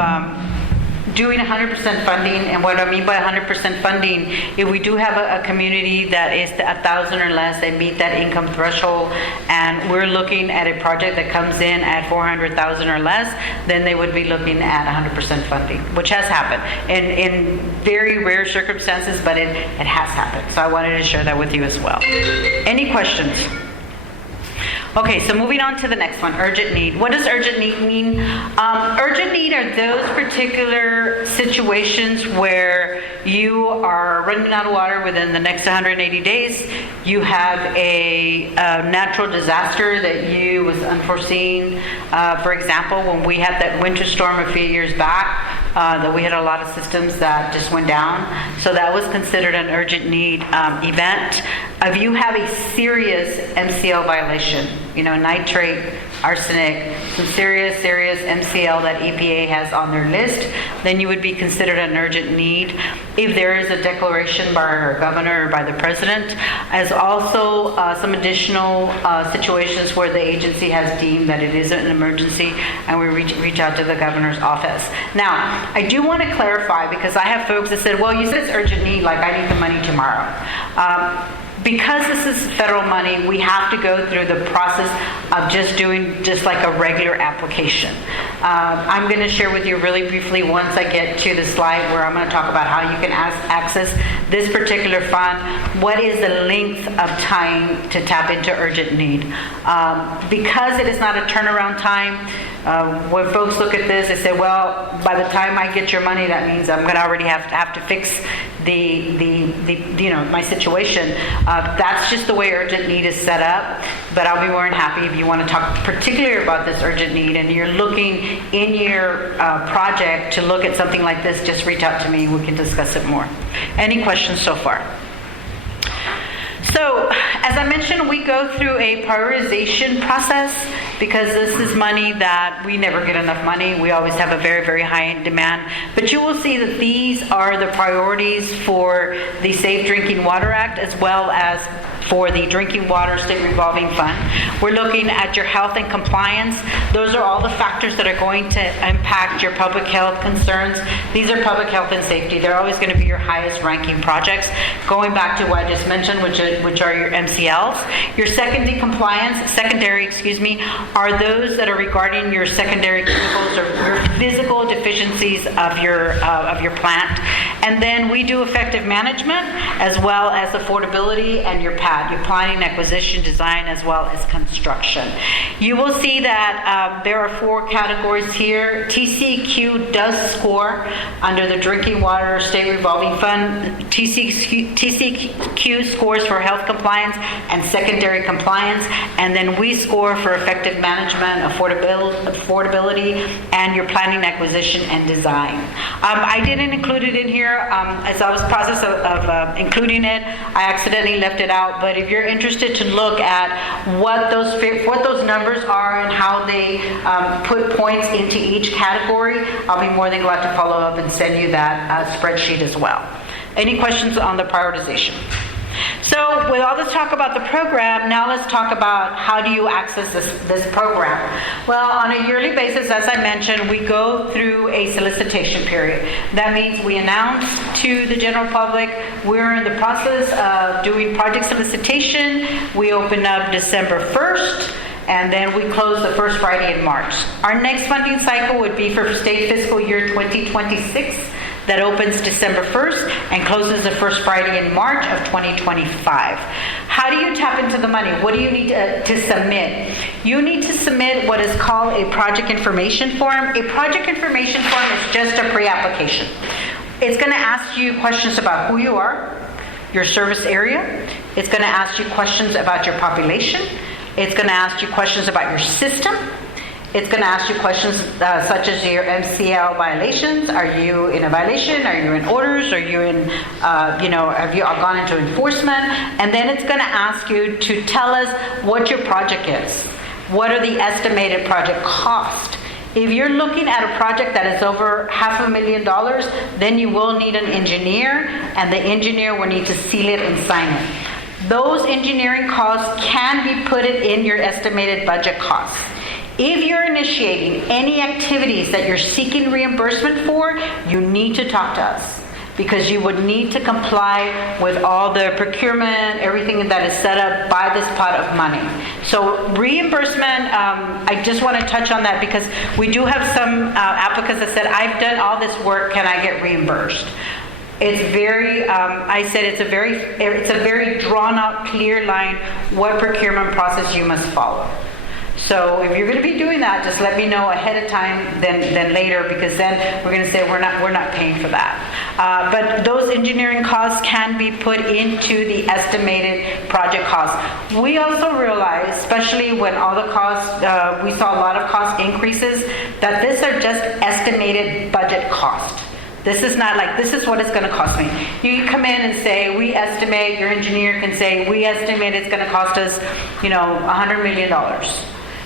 doing 100% funding. And what I mean by 100% funding, if we do have a community that is 1,000 or less, they meet that income threshold, and we're looking at a project that comes in at 400,000 or less, then they would be looking at 100% funding, which has happened in very rare circumstances, but it has happened. So I wanted to share that with you as well. Any questions? Okay, so moving on to the next one, urgent need. What does urgent need mean? Urgent need are those particular situations where you are running out of water within the next 180 days. You have a natural disaster that was unforeseen. For example, when we had that winter storm a few years back, that we had a lot of systems that just went down. So that was considered an urgent need event. If you have a serious MCL violation, nitrate, arsenic, some serious MCL that EPA has on their list, then you would be considered an urgent need. If there is a declaration by our governor or by the president, as also some additional situations where the agency has deemed that it is an emergency, and we reach out to the governor's office. Now, I do want to clarify, because I have folks that said, well, you said it's urgent need, like I need the money tomorrow. Because this is federal money, we have to go through the process of just like a regular application. I'm going to share with you really briefly once I get to the slide where I'm going to talk about how you can access this particular fund. What is the length of time to tap into urgent need? Because it is not a turnaround time, when folks look at this, they say, well, by the time I get your money, that means I'm going to already have to fix my situation. That's just the way urgent need is set up, but I'll be more than happy if you want to talk particularly about this urgent need and you're looking in your project to look at something like this, just reach out to me. We can discuss it more. Any questions so far? So, as I mentioned, we go through a prioritization process because this is money that we never get enough money. We always have a very, very high demand. But you will see that these are the priorities for the Safe Drinking Water Act, as well as for the Drinking Water State Revolving Fund. We're looking at your health and compliance. Those are all the factors that are going to impact your public health concerns. These are public health and safety. They're always going to be your highest ranking projects. Going back to what I just mentioned, which are your MCLs. Your secondary are those that are regarding your secondary chemicals or your physical deficiencies of your plant. And then we do effective management as well as affordability and your PAD, your planning, acquisition, design, as well as construction. You will see that there are 4 categories here. TCQ does score under the Drinking Water State Revolving Fund. TCQ scores for health compliance and secondary compliance, and then we score for effective management, affordability, and your planning, acquisition, and design. I didn't include it in here. As I was process of including it, I accidentally left it out, but if you're interested to look at what those numbers are and how they put points into each category, I'll be more than glad to follow up and send you that spreadsheet as well. Any questions on the prioritization? So with all this talk about the program, now let's talk about how do you access this program. Well, on a yearly basis, as I mentioned, we go through a solicitation period. That means we announce to the general public we're in the process of doing project solicitation. We open up December 1st. And then we close the first Friday in March. Our next funding cycle would be for state fiscal year 2026. That opens December 1st and closes the first Friday in March of 2025. How do you tap into the money? What do you need to submit? You need to submit what is called a project information form. A project information form is just a pre-application. It's going to ask you questions about who you are, your service area. It's going to ask you questions about your population. It's going to ask you questions about your system. It's going to ask you questions such as your MCL violations. Are you in a violation? Are you in orders? Are you in, have you gone into enforcement? And then it's going to ask you to tell us what your project is. What are the estimated project costs? If you're looking at a project that is over $500,000, then you will need an engineer, and the engineer will need to seal it and sign it. Those engineering costs can be put in your estimated budget costs. If you're initiating any activities that you're seeking reimbursement for, you need to talk to us because you would need to comply with all the procurement, everything that is set up by this pot of money. So reimbursement, I just want to touch on that because we do have some applicants that said, I've done all this work, can I get reimbursed? It's very, it's a very drawn out, clear line, what procurement process you must follow. So if you're going to be doing that, just let me know ahead of time than later, because then we're going to say we're not paying for that. But those engineering costs can be put into the estimated project costs. We also realize, especially when all the costs, we saw a lot of cost increases, that these are just estimated budget costs. This is not like, this is what it's going to cost me. You come in and say, we estimate, your engineer can say, we estimate it's going to cost us, $100 million.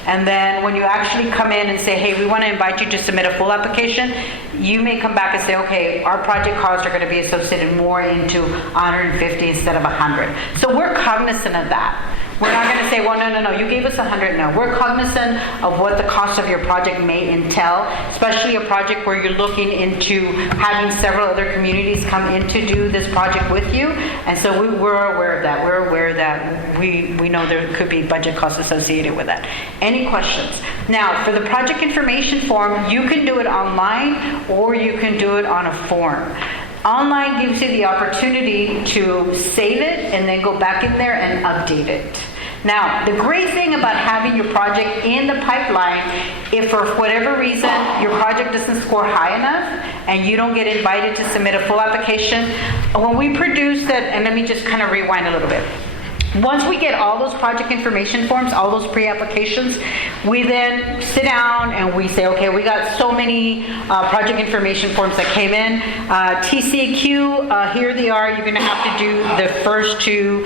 And then when you actually come in and say, hey, we want to invite you to submit a full application, you may come back and say, okay, our project costs are going to be associated more into 150 instead of 100. So we're cognizant of that. We're not going to say, well, no, you gave us 100. No, we're cognizant of what the cost of your project may entail, especially a project where you're looking into having several other communities come in to do this project with you. And so we're aware of that. We're aware that we know there could be budget costs associated with that. Any questions? Now, for the project information form, you can do it online or you can do it on a form. Online gives you the opportunity to save it and then go back in there and update it. Now, the great thing about having your project in the pipeline, if for whatever reason your project doesn't score high enough and you don't get invited to submit a full application, when we produce that, and let me just kind of rewind a little bit. Once we get all those project information forms, all those pre-applications, we then sit down and we say, okay, we got so many project information forms that came in. TCQ, here they are. You're going to have to do the first two,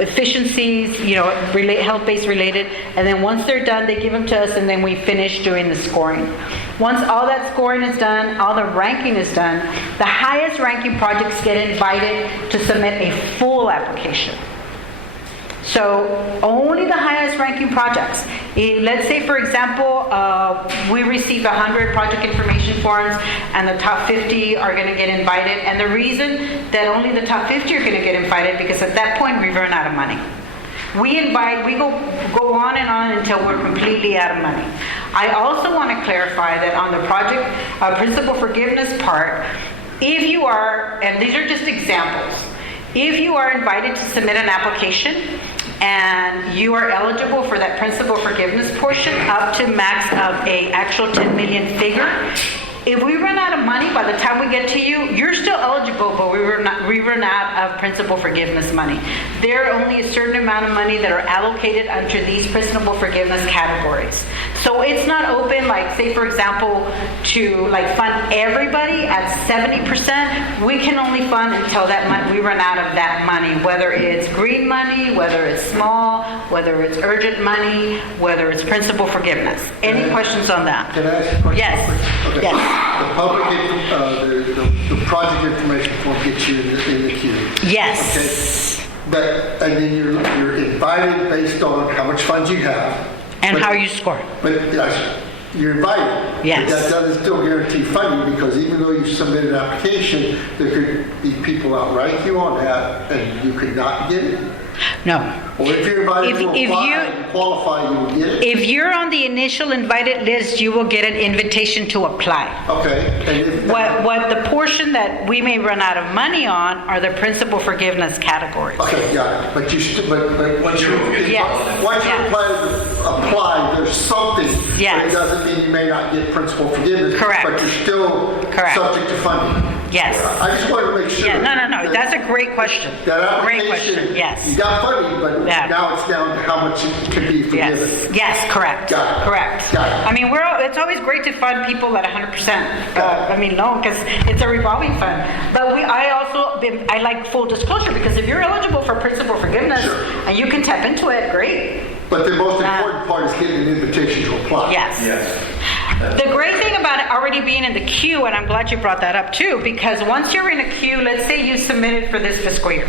efficiencies, health-based related. And then once they're done, they give them to us, and then we finish doing the scoring. Once all that scoring is done, all the ranking is done, the highest ranking projects get invited to submit a full application. So only the highest ranking projects. Let's say, for example, we receive 100 project information forms and the top 50 are going to get invited. And the reason that only the top 50 are going to get invited, because at that point we've run out of money. We go on and on until we're completely out of money. I also want to clarify that on the project principal forgiveness part, if you are, and these are just examples, if you are invited to submit an application and you are eligible for that principal forgiveness portion up to max of a actual 10 million figure, if we run out of money by the time we get to you, you're still eligible, but we run out of principal forgiveness money. There are only a certain amount of money that are allocated under these principal forgiveness categories. So it's not open, like say for example, to like fund everybody at 70%. We can only fund until we run out of that money, whether it's green money, whether it's small, whether it's urgent money, whether it's principal forgiveness. Any questions on that? Can I ask a question? Yes. Okay. Yes. The public, the project information form gets you in the queue. Yes. Okay. But, and then you're invited based on how much funds you have. And how you score. But you're invited. Yes. But that doesn't still guarantee funding, because even though you submit an application, there could be people outrank you on that and you could not get it. No. Or if you're invited to apply and qualify, you will get it. If you're on the initial invited list, you will get an invitation to apply. Okay. And What the portion that we may run out of money on are the principal forgiveness categories. Okay, got it. But once you apply, there's something. Yes. But it doesn't mean you may not get principal forgiveness. Correct. But you're still subject to funding. Yes. I just wanted to make sure. Yeah, no. That's a great question. That Great application, question. Yes. you got funding, but now it's down to how much it can be forgiven. Yes, correct. Got it. Correct. Got it. I mean, it's always great to fund people at 100%. Loan, because it's a revolving fund. But I like full disclosure, because if you're eligible for principal forgiveness and you can tap into it, great. But the most important part is getting an invitation to apply. Yes. The great thing about it already being in the queue, and I'm glad you brought that up too, because once you're in a queue, let's say you submitted for this fiscal year.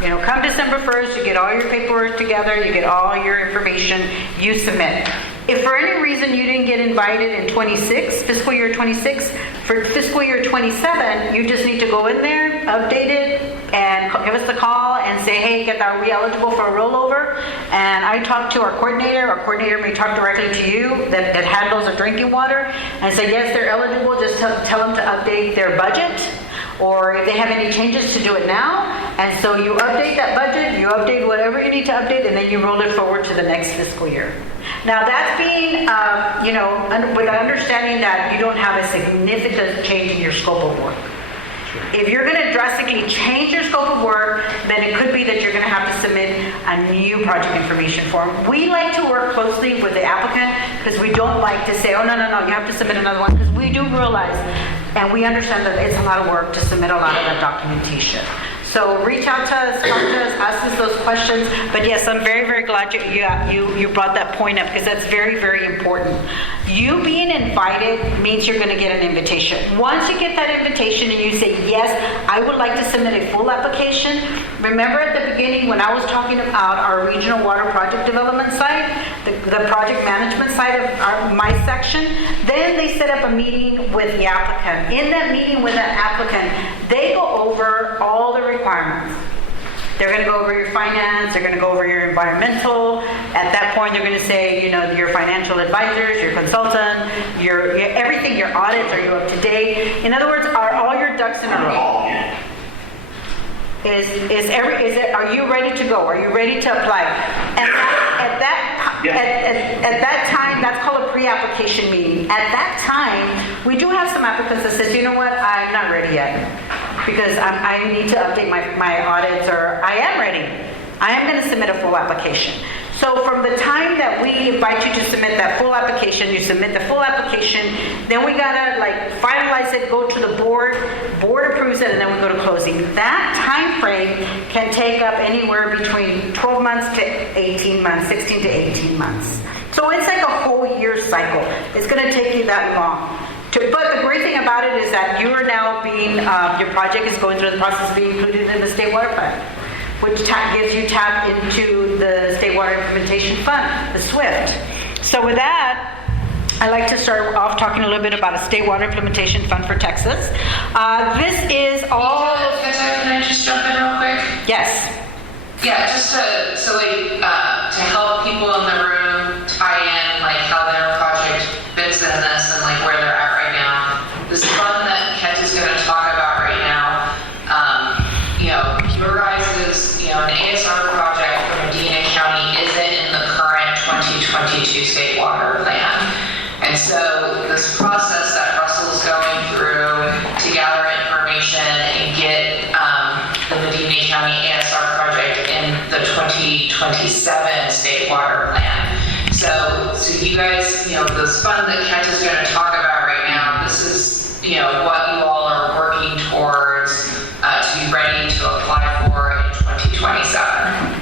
Come December 1st, you get all your paperwork together, you get all your information, you submit. If for any reason you didn't get invited in fiscal year 26, for fiscal year 27, you just need to go in there, update it, and give us the call and say, hey, are we eligible for a rollover? And I talk to our coordinator may talk directly to you that handles the drinking water, and say, yes, they're eligible, just tell them to update their budget, or if they have any changes, to do it now. And so you update that budget, you update whatever you need to update, and then you roll it forward to the next fiscal year. Now that's being, with the understanding that you don't have a significant change in your scope of work. If you're going to drastically change your scope of work, then it could be that you're going to have to submit a new project information form. We like to work closely with the applicant, because we don't like to say, oh, no, you have to submit another one, because we do realize and we understand that it's a lot of work to submit a lot of that documentation. So reach out to us, talk to us, ask us those questions. But yes, I'm very, very glad you brought that point up, because that's very, very important. You being invited means you're going to get an invitation. Once you get that invitation and you say, yes, I would like to submit a full application. Remember at the beginning when I was talking about our regional water project development side, the project management side of my section, then they set up a meeting with the applicant. In that meeting with that applicant, they go over all the requirements. They're going to go over your finance, they're going to go over your environmental. At that point, they're going to say, your financial advisors, your consultant, your everything, your audits, are you up to date? In other words, are all your ducks in a row? Are you ready to go? Are you ready to apply? At that time, that's called a pre-application meeting. At that time, we do have some applicants that says, you know what, I'm not ready yet, because I need to update my audits, or I am ready. I am going to submit a full application. So from the time that we invite you to submit that full application, you submit the full application, then we gotta finalize it, go to the board approves it, and then we go to closing. That time frame can take up anywhere between 12 months to 18 months, 16 to 18 months. So it's like a whole year cycle. It's gonna take you that long. But the great thing about it is that you are now your project is going through the process of being included in the state water plan, which gives you tap into the State Water Implementation Fund, the SWIFT. So with that, I'd like to start off talking a little bit about a State Water Implementation Fund for Texas. This is all... Can I just jump in real quick? Yes. Yeah, just to help people in the room tie in like how their project fits in this and like where they're at right now. This fund that Kent is going to talk about right now, your guys' an ASR project for Medina County isn't in the current 2022 state water plan. And so this process that Russell's going through to gather information and get the Medina County ASR project in the 2027 state water plan. So you guys, this fund that Kent is going to talk about right now, this is, what you all are working towards to be ready to apply for in 2027.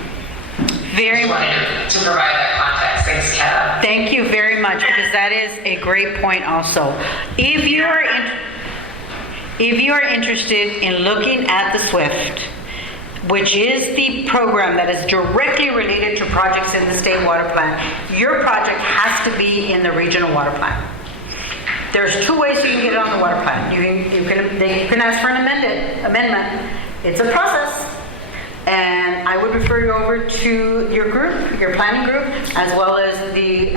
Very Just wanted to provide that context. Thanks, Ken. Thank you very much, because that is a great point also. If you are interested in looking at the SWIFT, which is the program that is directly related to projects in the state water plan, your project has to be in the regional water plan. There's two ways you can get it on the water plan. You can ask for an amendment. It's a process. And I would refer you over to your group, your planning group, as well as the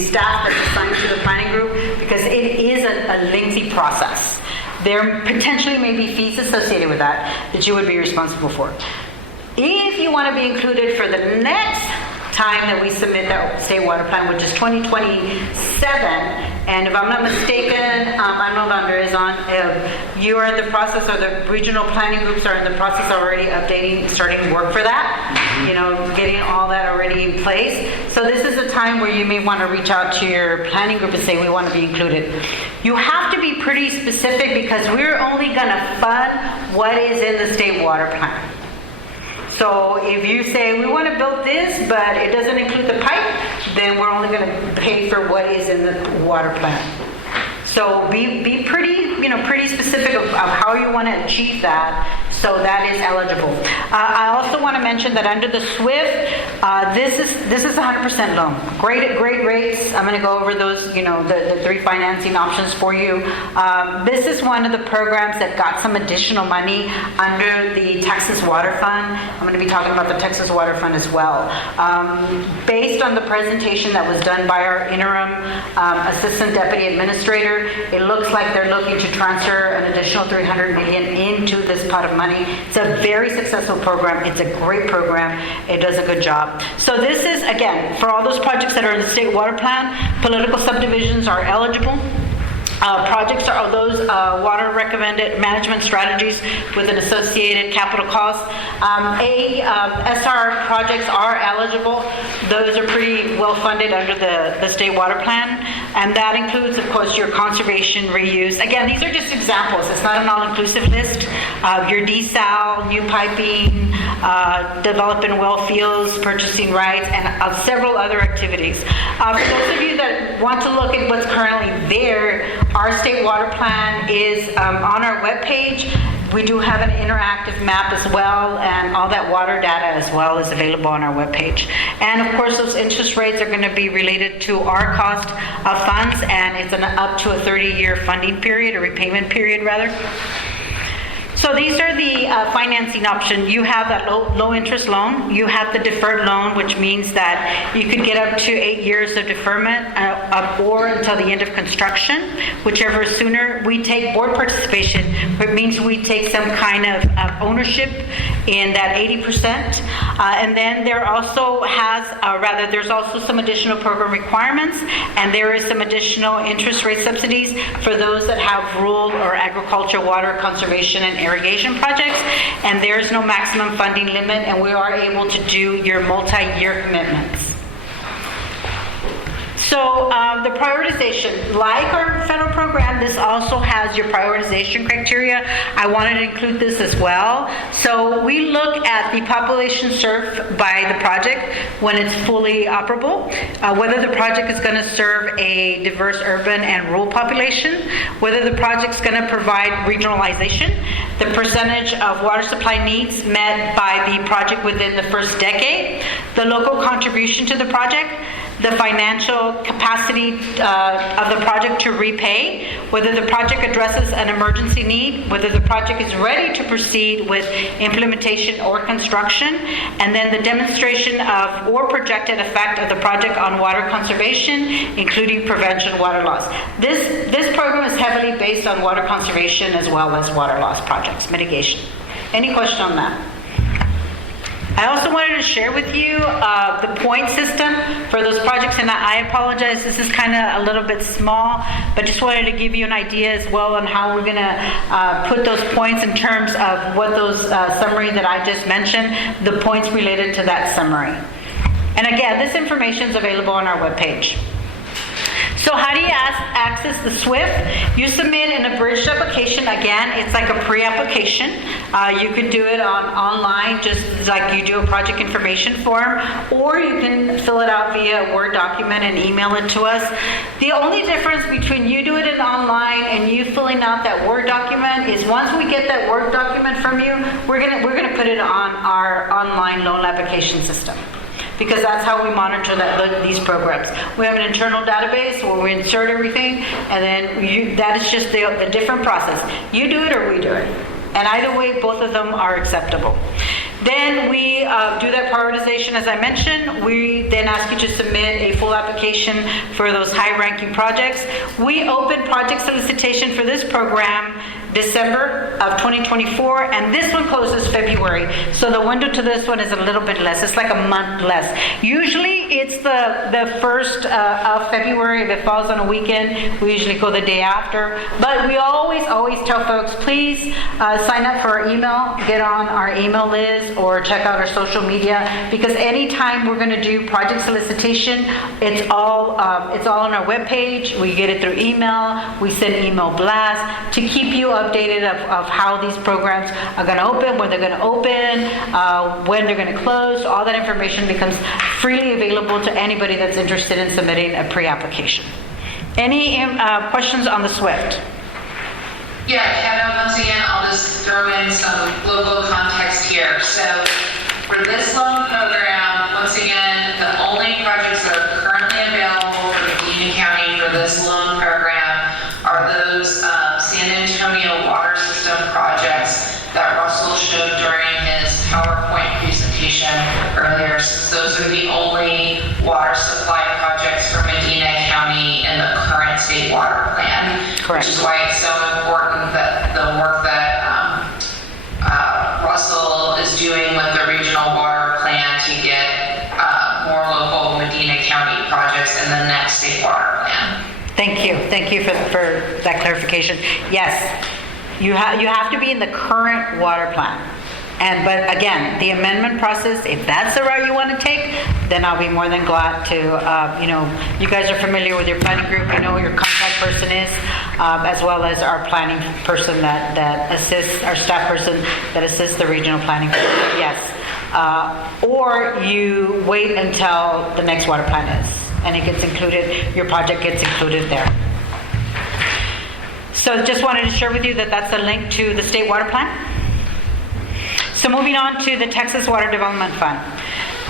staff that's assigned to the planning group, because it is a lengthy process. There potentially may be fees associated with that you would be responsible for. If you want to be included for the next time that we submit that state water plan, which is 2027, and if I'm not mistaken, I know Vandra is on, you are in the process, or the regional planning groups are in the process already starting work for that, getting all that already in place. So this is a time where you may want to reach out to your planning group and say, we want to be included. You have to be pretty specific, because we're only going to fund what is in the state water plan. So if you say, we want to build this, but it doesn't include the pipe, then we're only going to pay for what is in the water plan. So be pretty specific of how you want to achieve that, so that is eligible. I also want to mention that under the SWIFT, this is 100% loan. Great rates. I'm going to go over those, the three financing options for you. This is one of the programs that got some additional money under the Texas Water Fund. I'm going to be talking about the Texas Water Fund as well. Based on the presentation that was done by our interim assistant deputy administrator, it looks like they're looking to transfer an additional $300 million into this pot of money. It's a very successful program. It's a great program. It does a good job. So this is, again, for all those projects that are in the state water plan, political subdivisions are eligible. Projects are those water recommended management strategies with an associated capital cost. SR projects are eligible. Those are pretty well funded under the state water plan. And that includes, of course, your conservation, reuse. Again, these are just examples. It's not an all-inclusive list. Your desal, new piping, developing well fields, purchasing rights, and several other activities. For those of you that want to look at what's currently there, our state water plan is on our webpage. We do have an interactive map as well, and all that water data as well is available on our webpage. And of course, those interest rates are going to be related to our cost of funds, and it's up to a 30-year funding period, or repayment period rather. So these are the financing options. You have that low interest loan. You have the deferred loan, which means that you could get up to 8 years of deferment or until the end of construction, whichever is sooner. We take board participation, which means we take some kind of ownership in that 80%. And then there also there's also some additional program requirements, and there is some additional interest rate subsidies for those that have rural or agriculture, water conservation, and irrigation projects, and there is no maximum funding limit, and we are able to do your multi-year commitments. So the prioritization, like our federal program, this also has your prioritization criteria. I wanted to include this as well. So we look at the population served by the project when it's fully operable, whether the project is going to serve a diverse urban and rural population, whether the project is going to provide regionalization, the percentage of water supply needs met by the project within the first decade, the local contribution to the project, the financial capacity of the project to repay, whether the project addresses an emergency need, whether the project is ready to proceed with implementation or construction, and then the demonstration of or projected effect of the project on water conservation, including prevention of water loss. This program is heavily based on water conservation as well as water loss projects, mitigation. Any question on that? I also wanted to share with you the point system for those projects, and I apologize, this is kind of a little bit small, but just wanted to give you an idea as well on how we're going to put those points in terms of what those summary that I just mentioned, the points related to that summary. And again, this information is available on our webpage. So how do you access the SWIFT? You submit an abridged application. Again, it's like a pre-application. You can do it online, just like you do a project information form, or you can fill it out via a Word document and email it to us. The only difference between you doing it online and you filling out that Word document is once we get that Word document from you, we're gonna put it on our online loan application system, because that's how we monitor these programs. We have an internal database where we insert everything, and then that is just the different process. You do it or we do it. And either way, both of them are acceptable. Then we do that prioritization, as I mentioned. We then ask you to submit a full application for those high-ranking projects. We open project solicitation for this program December of 2024, and this one closes February. So the window to this one is a little bit less. It's like a month less. Usually it's the first of February. If it falls on a weekend, we usually go the day after. But we always tell folks, please sign up for our email, get on our email list, or check out our social media, because anytime we're going to do project solicitation, it's all on our webpage. We get it through email. We send email blasts to keep you updated of how these programs are going to open, when they're going to open, when they're going to close. All that information becomes freely available to anybody that's interested in submitting a pre-application. Any questions on the SWIFT? Yeah, Kevin, once again, I'll just throw in some local context here. So for this loan program, once again, the only projects that are currently available for Medina County for this loan program are those San Antonio water system projects that Russell showed during his PowerPoint presentation earlier. So those are the only water supply projects for Medina County in the current state water plan. Correct. Which is why it's so important that the work that Russell is doing with the regional water plan to get more local Medina County projects in the next state water plan. Thank you for that clarification. Yes, you have to be in the current water plan. But again, the amendment process, if that's the route you want to take, then I'll be more than glad to, you guys are familiar with your planning group, you know who your contact person is, as well as our planning person that assists, our staff person that assists the regional planning group. Yes. Or you wait until the next water plan is, and it gets included, your project gets included there. So just wanted to share with you that that's a link to the state water plan. So moving on to the Texas Water Development Fund.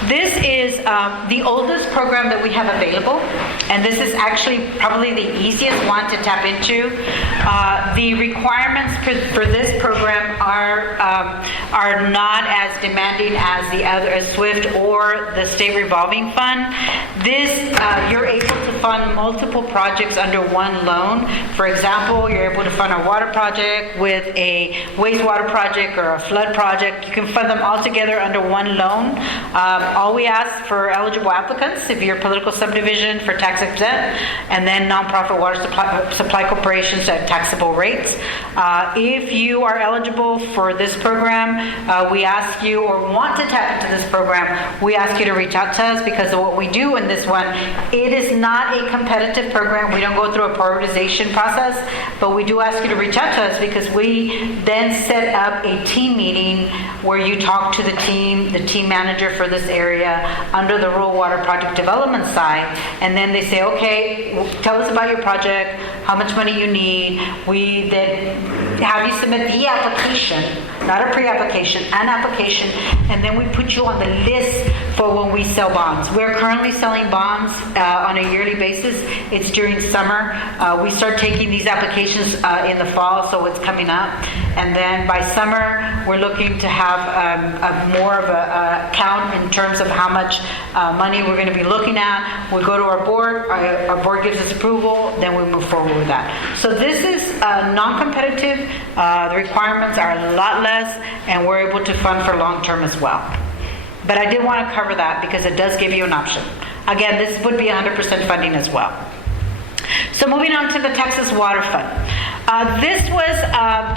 This is the oldest program that we have available, and this is actually probably the easiest one to tap into. The requirements for this program are not as demanding as the other, as SWIFT or the State Revolving Fund. This, you're able to fund multiple projects under one loan. For example, you're able to fund a water project with a wastewater project or a flood project. You can fund them all together under one loan. All we ask for eligible applicants, if you're a political subdivision, for tax exempt, and then nonprofit water supply corporations at taxable rates. If you are eligible for this program, we ask you, or want to tap into this program, we ask you to reach out to us, because of what we do in this one, it is not a competitive program. We don't go through a prioritization process, but we do ask you to reach out to us, because we then set up a team meeting where you talk to the team manager for this area under the rural water project development side, and then they say, okay, tell us about your project, how much money you need. We then have you submit the application not a pre-application, an application, and then we put you on the list for when we sell bonds. We're currently selling bonds on a yearly basis. It's during summer. We start taking these applications in the fall, so it's coming up. And then by summer, we're looking to have more of a count in terms of how much money we're going to be looking at. We go to our board gives us approval, then we move forward with that. So this is non-competitive. The requirements are a lot less, and we're able to fund for long-term as well. But I did want to cover that because it does give you an option. Again, this would be 100% funding as well. So moving on to the Texas Water Fund. This was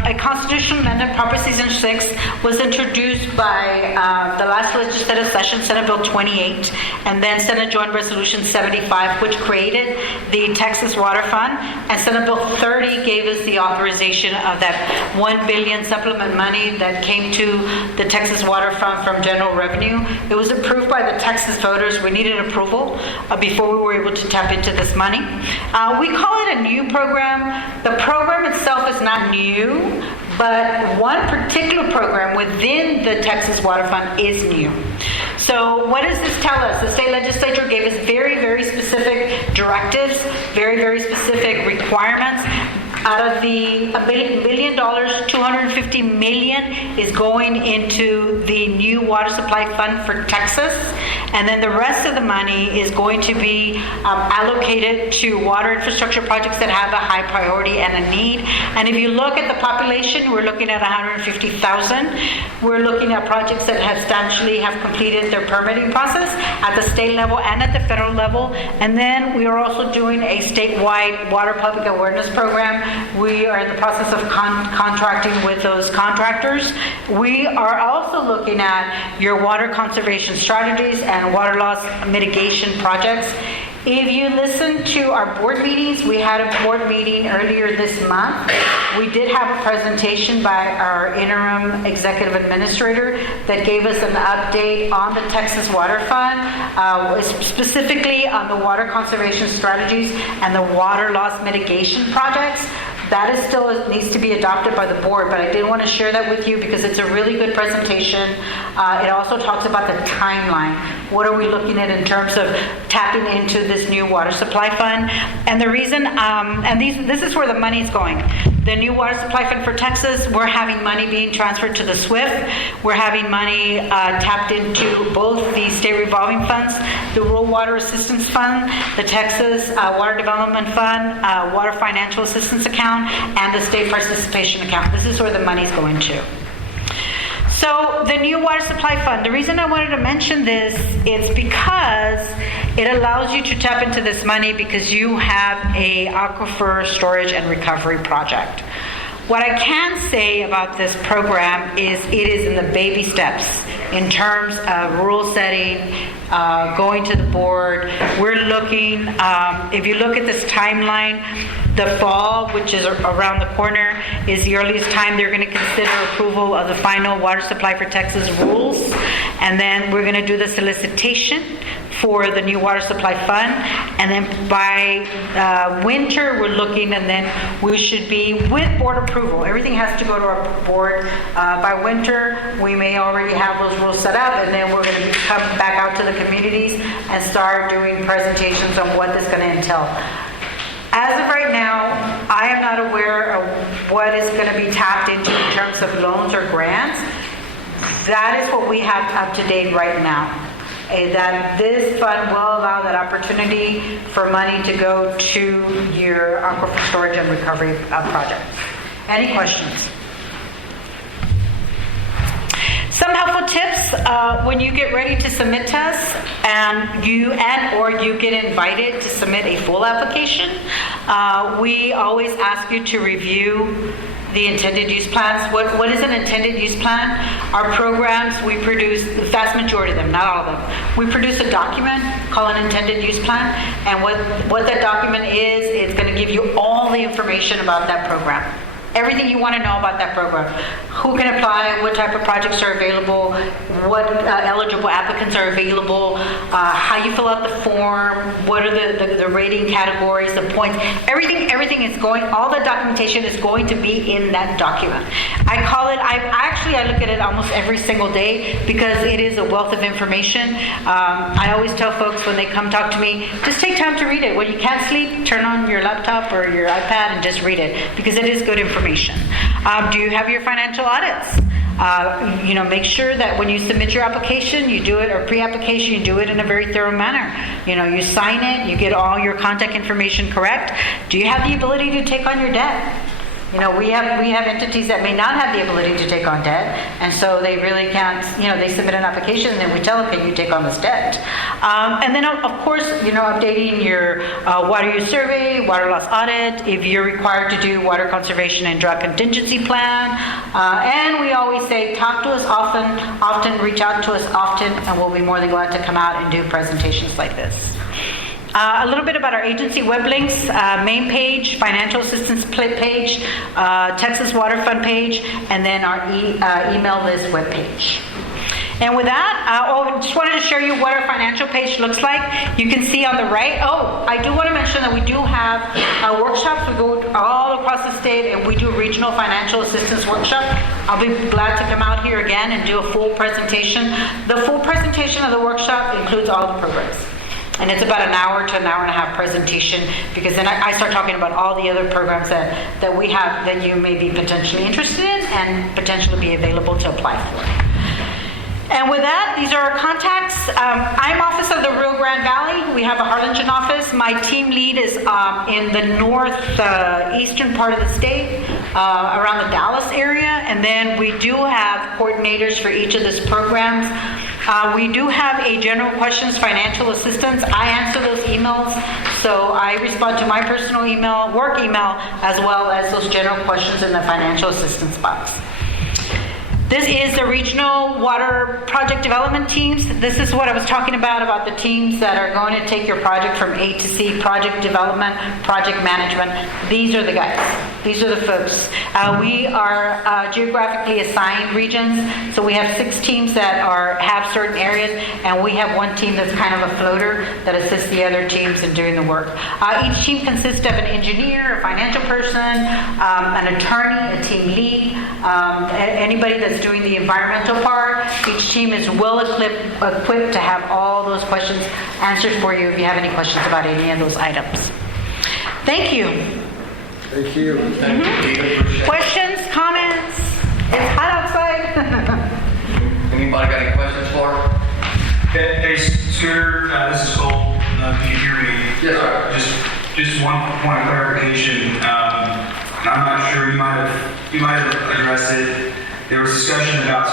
a constitutional amendment, Proposition 6, was introduced by the last legislative session, Senate Bill 28, and then Senate Joint Resolution 75, which created the Texas Water Fund, and Senate Bill 30 gave us the authorization of that $1 billion supplement money that came to the Texas Water Fund from general revenue. It was approved by the Texas voters. We needed approval before we were able to tap into this money. We call it a new program. The program itself is not new, but one particular program within the Texas Water Fund is new. So what does this tell us? The state legislature gave us very, very specific directives, very, very specific requirements. Out of the $1 billion, $250 million is going into the new water supply fund for Texas, and then the rest of the money is going to be allocated to water infrastructure projects that have a high priority and a need. And if you look at the population, we're looking at 150,000. We're looking at projects that substantially have completed their permitting process at the state level and at the federal level. And then we are also doing a statewide water public awareness program. We are in the process of contracting with those contractors. We are also looking at your water conservation strategies and water loss mitigation projects. If you listen to our board meetings, we had a board meeting earlier this month. We did have a presentation by our interim executive administrator that gave us an update on the Texas Water Fund, specifically on the water conservation strategies and the water loss mitigation projects. That is still needs to be adopted by the board, but I did want to share that with you because it's a really good presentation. It also talks about the timeline. What are we looking at in terms of tapping into this new water supply fund? And the reason, this is where the money's going. The new water supply fund for Texas, we're having money being transferred to the SWIFT. We're having money tapped into both the state revolving funds, the Rural Water Assistance Fund, the Texas Water Development Fund, Water Financial Assistance Account, and the state participation account. This is where the money's going to. So the new water supply fund, the reason I wanted to mention this is because it allows you to tap into this money because you have a aquifer storage and recovery project. What I can say about this program is it is in the baby steps in terms of rule setting, going to the board. We're looking, if you look at this timeline, the fall, which is around the corner, is the earliest time they're going to consider approval of the final water supply for Texas rules. And then we're going to do the solicitation for the new water supply fund. And then by winter, we're looking, and then we should be with board approval. Everything has to go to our board. By winter, we may already have those rules set up, and then we're going to come back out to the communities and start doing presentations on what this is going to entail. As of right now, I am not aware of what is going to be tapped into in terms of loans or grants. That is what we have up to date right now. That this fund will allow that opportunity for money to go to your aquifer storage and recovery projects. Any questions? Some helpful tips when you get ready to submit to us and you get invited to submit a full application. We always ask you to review the intended use plans. What is an intended use plan? Our programs, we produce, the vast majority of them, not all of them, we produce a document called an intended use plan, and what that document is, it's going to give you all the information about that program. Everything you want to know about that program. Who can apply, what type of projects are available, what eligible applicants are available, how you fill out the form, what are the rating categories, the points. Everything is going, all the documentation is going to be in that document. I look at it almost every single day because it is a wealth of information. I always tell folks when they come talk to me, just take time to read it. When you can't sleep, turn on your laptop or your iPad and just read it because it is good information. Do you have your financial audits? Make sure that when you submit your application, you do it, or pre-application, you do it in a very thorough manner. You sign it, you get all your contact information correct. Do you have the ability to take on your debt? We have entities that may not have the ability to take on debt, and so they really can't, they submit an application and then we tell them, can you take on this debt? And then of course, updating your water use survey, water loss audit, if you're required to do water conservation and drought contingency plan. And we always say, talk to us often, reach out to us often, and we'll be more than glad to come out and do presentations like this. A little bit about our agency web links, main page, financial assistance page, Texas Water Fund page, and then our email list web page. And with that, I just wanted to show you what our financial page looks like. You can see on the right, I do want to mention that we do have workshops. We go all across the state and we do regional financial assistance workshop. I'll be glad to come out here again and do a full presentation. The full presentation of the workshop includes all the programs. And it's about an hour to an hour and a half presentation because then I start talking about all the other programs that we have that you may be potentially interested in and potentially be available to apply for. And with that, these are our contacts. I'm Office of the Rio Grande Valley. We have a Harlingen office. My team lead is in the northeastern part of the state, around the Dallas area. And then we do have coordinators for each of these programs. We do have a general questions financial assistance. I answer those emails, so I respond to my personal email, work email, as well as those general questions in the financial assistance box. This is the regional water project development teams. This is what I was talking about the teams that are going to take your project from A to Z, project development, project management. These are the guys. These are the folks. We are geographically assigned regions, so we have 6 teams that have certain areas, and we have one team that's kind of a floater that assists the other teams in doing the work. Each team consists of an engineer, a financial person, an attorney, a team lead, anybody that's doing the environmental part. Each team is well equipped to have all those questions answered for you if you have any questions about any of those items. Thank you. Thank you. Questions, comments? It's hot outside. Anybody got any questions for her? Hey, Scooter, this is Cole. Can you hear me? Yes, sir. Just one point of clarification. I'm not sure you might have addressed it. There was discussion about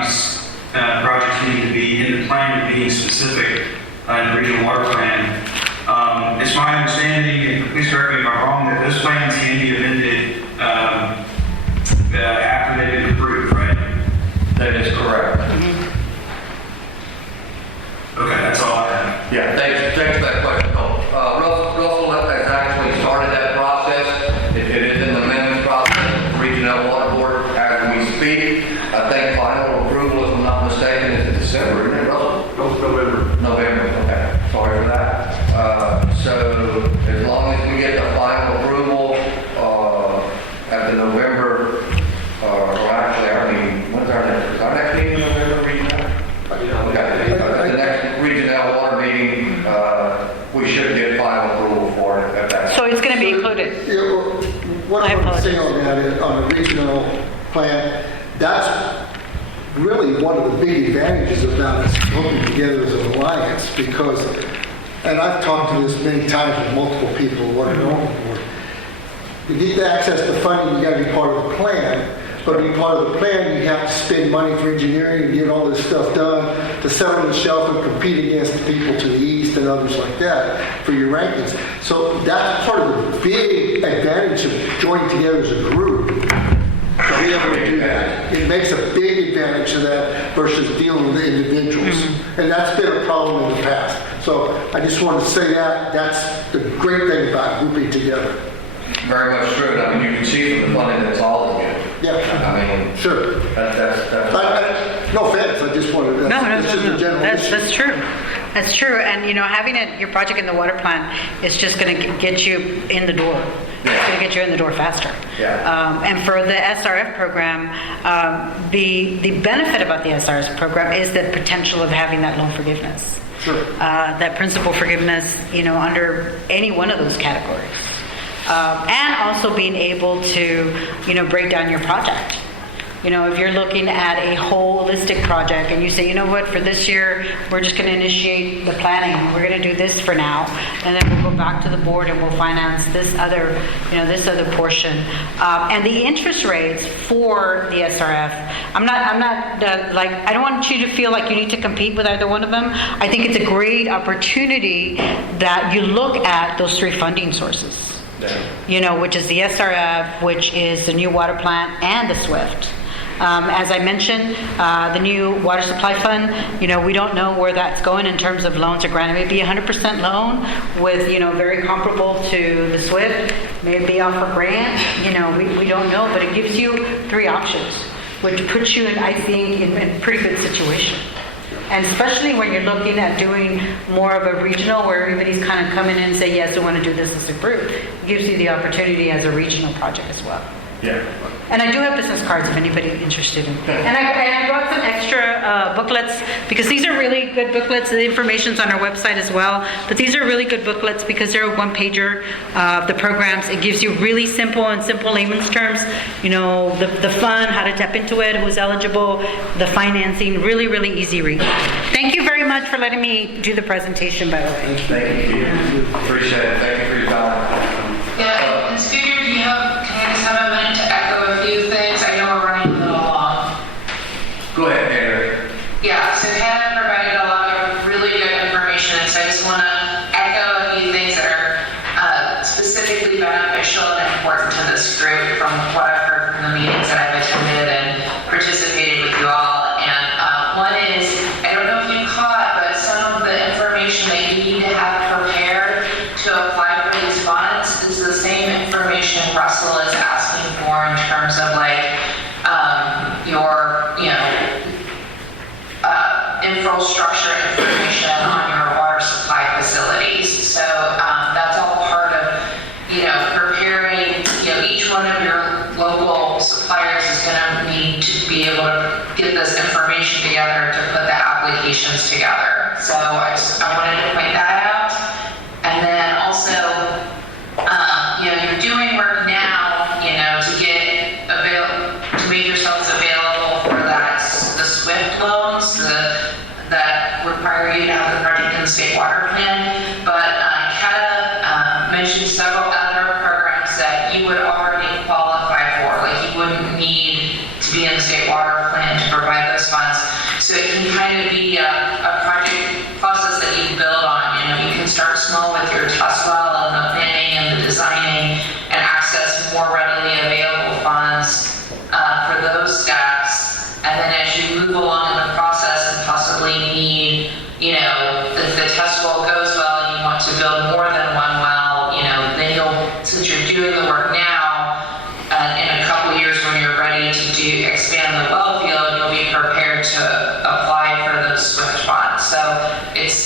these projects needing to be in the plan and being specific in the regional water plan. It's my understanding, and please correct me if I'm wrong, that those plans can be amended after they've been approved, right? That is correct. Okay, that's all I have. Yeah, thanks for that question. Russell has actually started that process. It is in the amendment process, Regional Water Board, as we speak. I think final approval, if I'm not mistaken, is in December, isn't it, Russell? November, okay. Sorry for that. So as long as we get the final approval at the November, when's our next meeting in November, Regional? The next Regional Water meeting, we should get final approval for it at that. So it's going to be included. Yeah, well, what I want to say on that is, on the regional plan, that's really one of the big advantages about us working together as an alliance, because, and I've talked to this many times with multiple people who are on the board, to get the access to funding, you got to be part of the plan. But to be part of the plan, you have to spend money for engineering and get all this stuff done to set on the shelf and compete against the people to the east and others like that for your rankings. So that's part of the big advantage of joining together as a group. To be able to do that. It makes a big advantage of that versus dealing with individuals. And that's been a problem in the past. So I just wanted to say that. That's the great thing about grouping together. very much true. I mean, you can see from the funding that it's all good. Yeah, I mean, sure. that's. No offense, I just wanted, that's just a general issue. That's true. That's true. And, you know, having your project in the water plant is just going to get you in the door. It's going to get you in the door faster. Yeah. And for the SRF program, the benefit about the SRF program is the potential of having that loan forgiveness. Sure. That principal forgiveness, you know, under any one of those categories. And also being able to, you know, break down your project. You know, if you're looking at a holistic project and you say, you know what, for this year, we're just going to initiate the planning. We're going to do this for now. And then we'll go back to the board and we'll finance this other, you know, this other portion. And the interest rates for the SRF, I'm not I don't want you to feel like you need to compete with either one of them. I think it's a great opportunity that you look at those three funding sources. You know, which is the SRF, which is the new water plant, and the SWIFT. As I mentioned, the new water supply fund, you know, we don't know where that's going in terms of loans or grant. It may be 100% loan with, you know, very comparable to the SWIFT, maybe off a grant, you know, we don't know, but it gives you three options, which puts you in, I think, in a pretty good situation. And especially when you're looking at doing more of a regional where everybody's kind of coming in and say, yes, I want to do this as a group, it gives you the opportunity as a regional project as well. Yeah. And I do have business cards if anybody's interested in. And I brought some extra booklets because these are really good booklets. The information's on our website as well. But these are really good booklets because they're a one-pager of the programs. It gives you really simple layman's terms. You know, the fund, how to tap into it, who's eligible, the financing. Really, really easy read. Thank you very much for letting me do the presentation, by the way. Thank you. Appreciate it. Thank you for your time. Yeah, and Scooter, can I just have a minute to echo a few things? I know we're running a little long. Go ahead, Andrew. Yeah, so Ken provided a lot of really good information, so I just want to echo a few things that are specifically beneficial and important to this group from what I've heard from the meetings that I've attended and participated with you all. And one is, I don't know if you caught, but some of the information that you need to have prepared to apply for these funds is the same information Russell is asking for in terms of like your, you know, infrastructure information on your water supply facilities. So that's all part of, you know, preparing, you know, each one of your local suppliers is going to need to be able to get this information together to put the applications together. So I wanted to point that out. And then also, you know, you're doing work now, you know, to make yourselves available for the SWIFT loans, that require you to have the project in the state water plan. But Kata mentioned several other programs that you would already qualify for, like you wouldn't need to be in the state water plan to provide those funds. So it can kind of be a project process that you build on. You know, you can start small with your test well and the planning and the designing and access more readily available funds for those steps. And then as you move along in the process and possibly need, you know, if the test well goes well and you want to build more than one well, you know, then since you're doing the work now, in a couple years when you're ready to expand the well field, you'll be prepared to apply for those SWIFT funds. So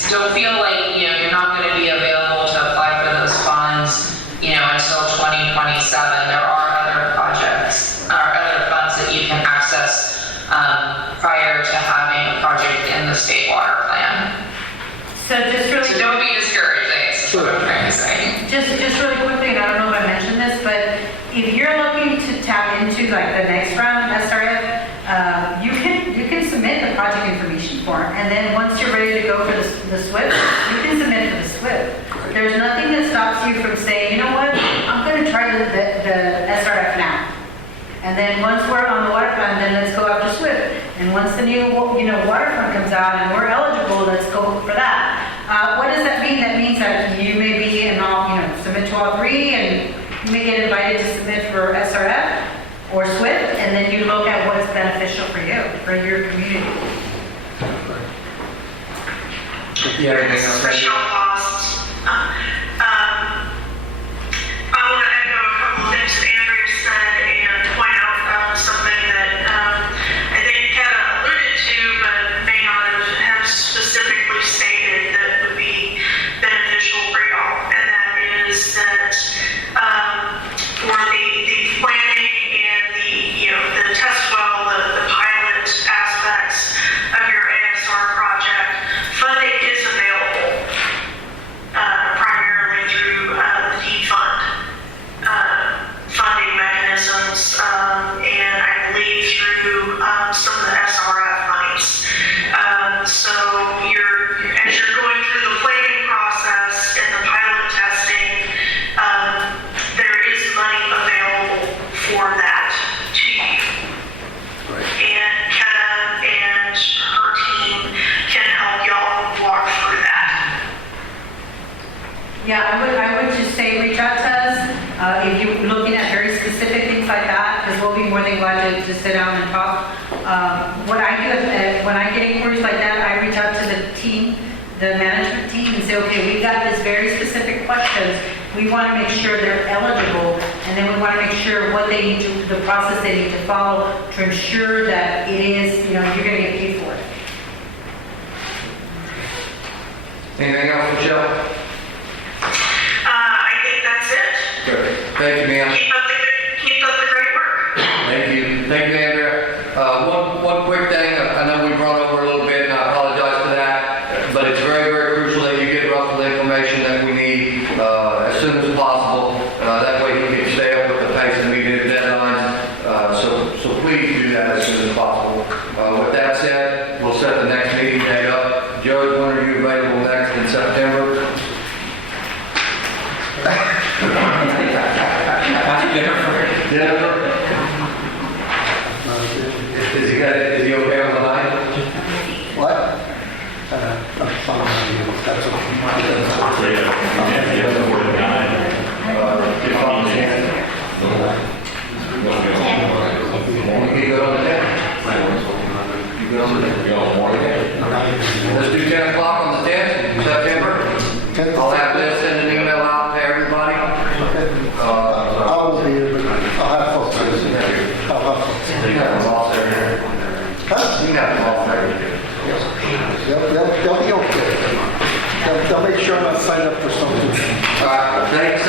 don't feel like, you know, you're not going to be available to apply for those funds, you know, until 2027. There are other projects or other funds that you can access prior to having a project in the state water plan. So don't be discouraged, I guess is what I'm trying to say. Just really quickly, and I don't know if I mentioned this, but if you're looking to tap into like the next round SRF, you can submit the project information form, and then once you're ready to go for the SWIFT, you can submit for the SWIFT. There's nothing that stops you from saying, you know what, I'm going to try the SRF now. And then once we're on the water plan, then let's go after SWIFT. And once the new, you know, water fund comes out and we're eligible, let's go for that. What does that mean? That means that you may be in all, you know, submit to all three, and you may get invited to submit for SRF or SWIFT, and then you look at what's beneficial for you, for your community. Yeah, anything else? I want to echo a couple project. Funding is available, primarily through the D fund funding mechanisms, and I believe through some of the SRF monies. So as you're going through the planning process and the pilot testing, there is money available for that to you. And Kenna and her team can help y'all walk through that. Yeah, I would just say reach out to us if you're looking at very specific things like that, because we'll be more than glad to sit down and talk. What I do is, when I get inquiries like that, I reach out to the team, the management team, and say, okay, we've got this very specific questions. We want to make sure they're eligible, and then we want to make sure what they need to, the process they need to follow to ensure that it is, you're going to get paid for it. Anything else, Michelle? I think that's it. Good. Thank you, ma'am. Keep up the great work. Thank you. Thank you, Andrea. One quick thing. I know we brought over a little bit, and I apologize for that, but it's very, very crucial that you get Russell the information that we need as soon as possible. That way he can stay up with the pace and meet his deadlines. So please do that as soon as possible. With that said, we'll set the next meeting date up. Joe, when are you available next in September? Jennifer? Is he okay on the line? What? I'm fine. That's okay. You good on the 10th? You good on the 10th? Let's do 10 o'clock on the 10th, September. I'll have this, send an email out to everybody. I will be here, but I'll have folks. I'll have folks. You got the boss there. Huh? You got the boss there. They'll be okay. They'll make sure I'm not signed up for something. All right, thanks,